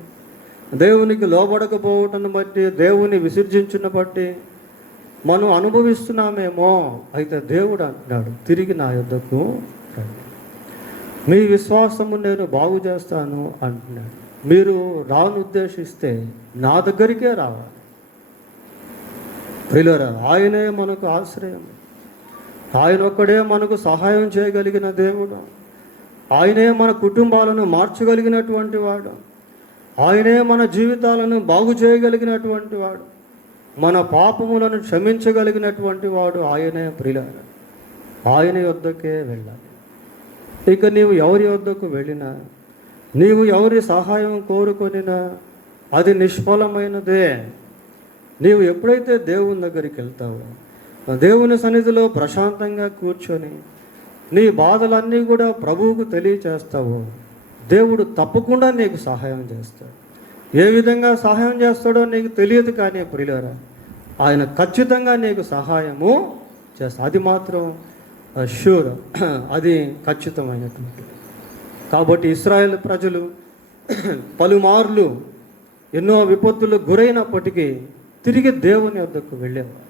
దేవునికి లోబడకపోవటాన్ని బట్టి, దేవుని విసర్జించిన బట్టి మనం అనుభవిస్తున్నామేమో. అయితే దేవుడు అంటున్నాడు, తిరిగి నా యొద్దకు రండి, మీ విశ్వాసము నేను బాగు చేస్తాను అంటున్నాడు. మీరు రానుద్దేశిస్తే నా దగ్గరికే రావాలి. ప్రియులారా, ఆయనే మనకు ఆశ్రయం. ఆయన ఒక్కడే మనకు సహాయం చేయగలిగిన దేవుడు. ఆయనే మన కుటుంబాలను మార్చగలిగినటువంటి వాడు. ఆయనే మన జీవితాలను బాగు చేయగలిగినటువంటి వాడు. మన పాపములను క్షమించగలిగినటువంటి వాడు ఆయనే. ప్రియులారా, ఆయన యొద్దకే వెళ్ళాలి. ఇక నీవు ఎవరి యొద్దకు వెళ్ళినా, నీవు ఎవరి సహాయం కోరుకొనినా అది నిష్ఫలమైనదే. నీవు ఎప్పుడైతే దేవుని దగ్గరికి వెళ్తావో, దేవుని సన్నిధిలో ప్రశాంతంగా కూర్చొని నీ బాధలన్నీ కూడా ప్రభువుకు తెలియచేస్తావో, దేవుడు తప్పకుండా నీకు సహాయం చేస్తాడు. ఏ విధంగా సహాయం చేస్తాడో నీకు తెలియదు, కానీ ప్రియులారా, ఆయన ఖచ్చితంగా నీకు సహాయము చేస్తాడు. అది మాత్రం ష్యూర్, అది ఖచ్చితమైనటువంటిది. కాబట్టి ఇశ్రాయేల్ ప్రజలు పలుమార్లు ఎన్నో విపత్తులు గురైనప్పటికీ తిరిగి దేవుని వద్దకు వెళ్ళేవారు.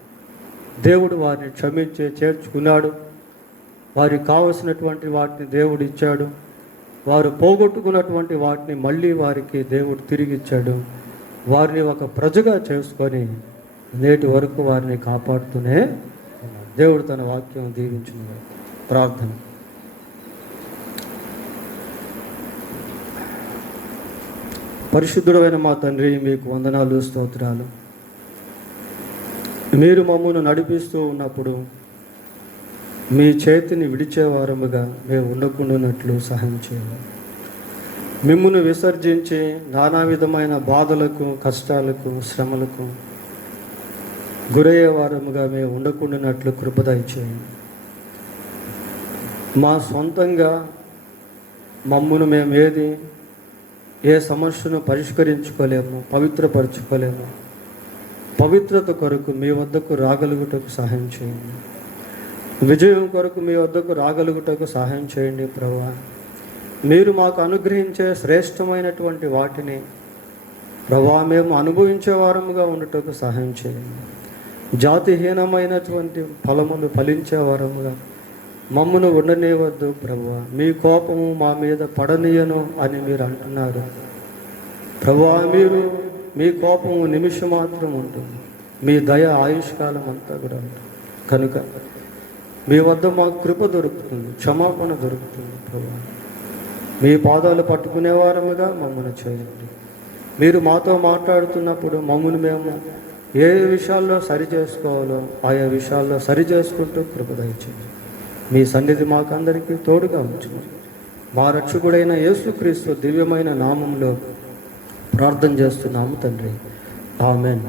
దేవుడు వారిని క్షమించి చేర్చుకున్నాడు. వారికి కావలసినటువంటి వాటిని దేవుడు ఇచ్చాడు. వారు పోగొట్టుకున్నటువంటి వాటిని మళ్ళీ వారికి దేవుడు తిరిగి ఇచ్చాడు. వారిని ఒక ప్రజగా చేసుకొని నేటి వరకు వారిని కాపాడుతూనే ఉన్నాడు. దేవుడు తన వాక్యం దీవించిన ప్రార్థన. పరిశుద్ధుడైన మా తండ్రి, మీకు వందనాలు, స్తోత్రాలు. మీరు మమ్మల్ని నడిపిస్తూ ఉన్నప్పుడు మీ చేతిని విడిచేవారముగా మేము ఉండకుండానట్లు సహాయం చేయాలి. మిమ్మును విసర్జించి నానా విధమైన బాధలకు, కష్టాలకు, శ్రమలకు గురయ్యే వారముగా మేము ఉండకుండానట్లు కృప దయచేయండి. మా సొంతంగా మమ్మును మేము ఏ సమస్యను పరిష్కరించుకోలేము, పవిత్రపరచుకోలేము. పవిత్రత కొరకు మీ వద్దకు రాగలుగుటకు సహాయం చేయండి. విజయం కొరకు మీ వద్దకు రాగలుగుటకు సహాయం చేయండి ప్రభువా. మీరు మాకు అనుగ్రహించే శ్రేష్టమైనటువంటి వాటిని ప్రభువా మేము అనుభవించే వారముగా ఉండటకు సహాయం చేయండి. జాతిహీనమైనటువంటి ఫలములు ఫలించే వారముగా మమ్మను ఉండనివద్దు ప్రభువా. మీ కోపము మా మీద పడనీయను అని మీరు అంటున్నారు ప్రభువా. మీ కోపము నిమిషం మాత్రం ఉంటుంది, మీ దయ ఆయుష్కాలం అంతా కూడా ఉంటుంది. కనుక మీ వద్ద మాకు కృప దొరుకుతుంది, క్షమాపణ దొరుకుతుంది ప్రభు. మీ పాదాలు పట్టుకునేవారముగా మమ్మల్ని చేయండి. మీరు మాతో మాట్లాడుతున్నప్పుడు మమ్మల్ని మేము ఏ విషయాల్లో సరి చేసుకోవాలో ఆయా విషయాల్లో సరి చేసుకుంటూ కృప దయచేయండి. మీ సన్నిధి మాకందరికీ తోడుగా ఉంచుకోండి. మా రక్షకుడైన యేసుక్రీస్తు దివ్యమైన నామంలో ప్రార్థన చేస్తున్నాము తండ్రి. ఆమేన్.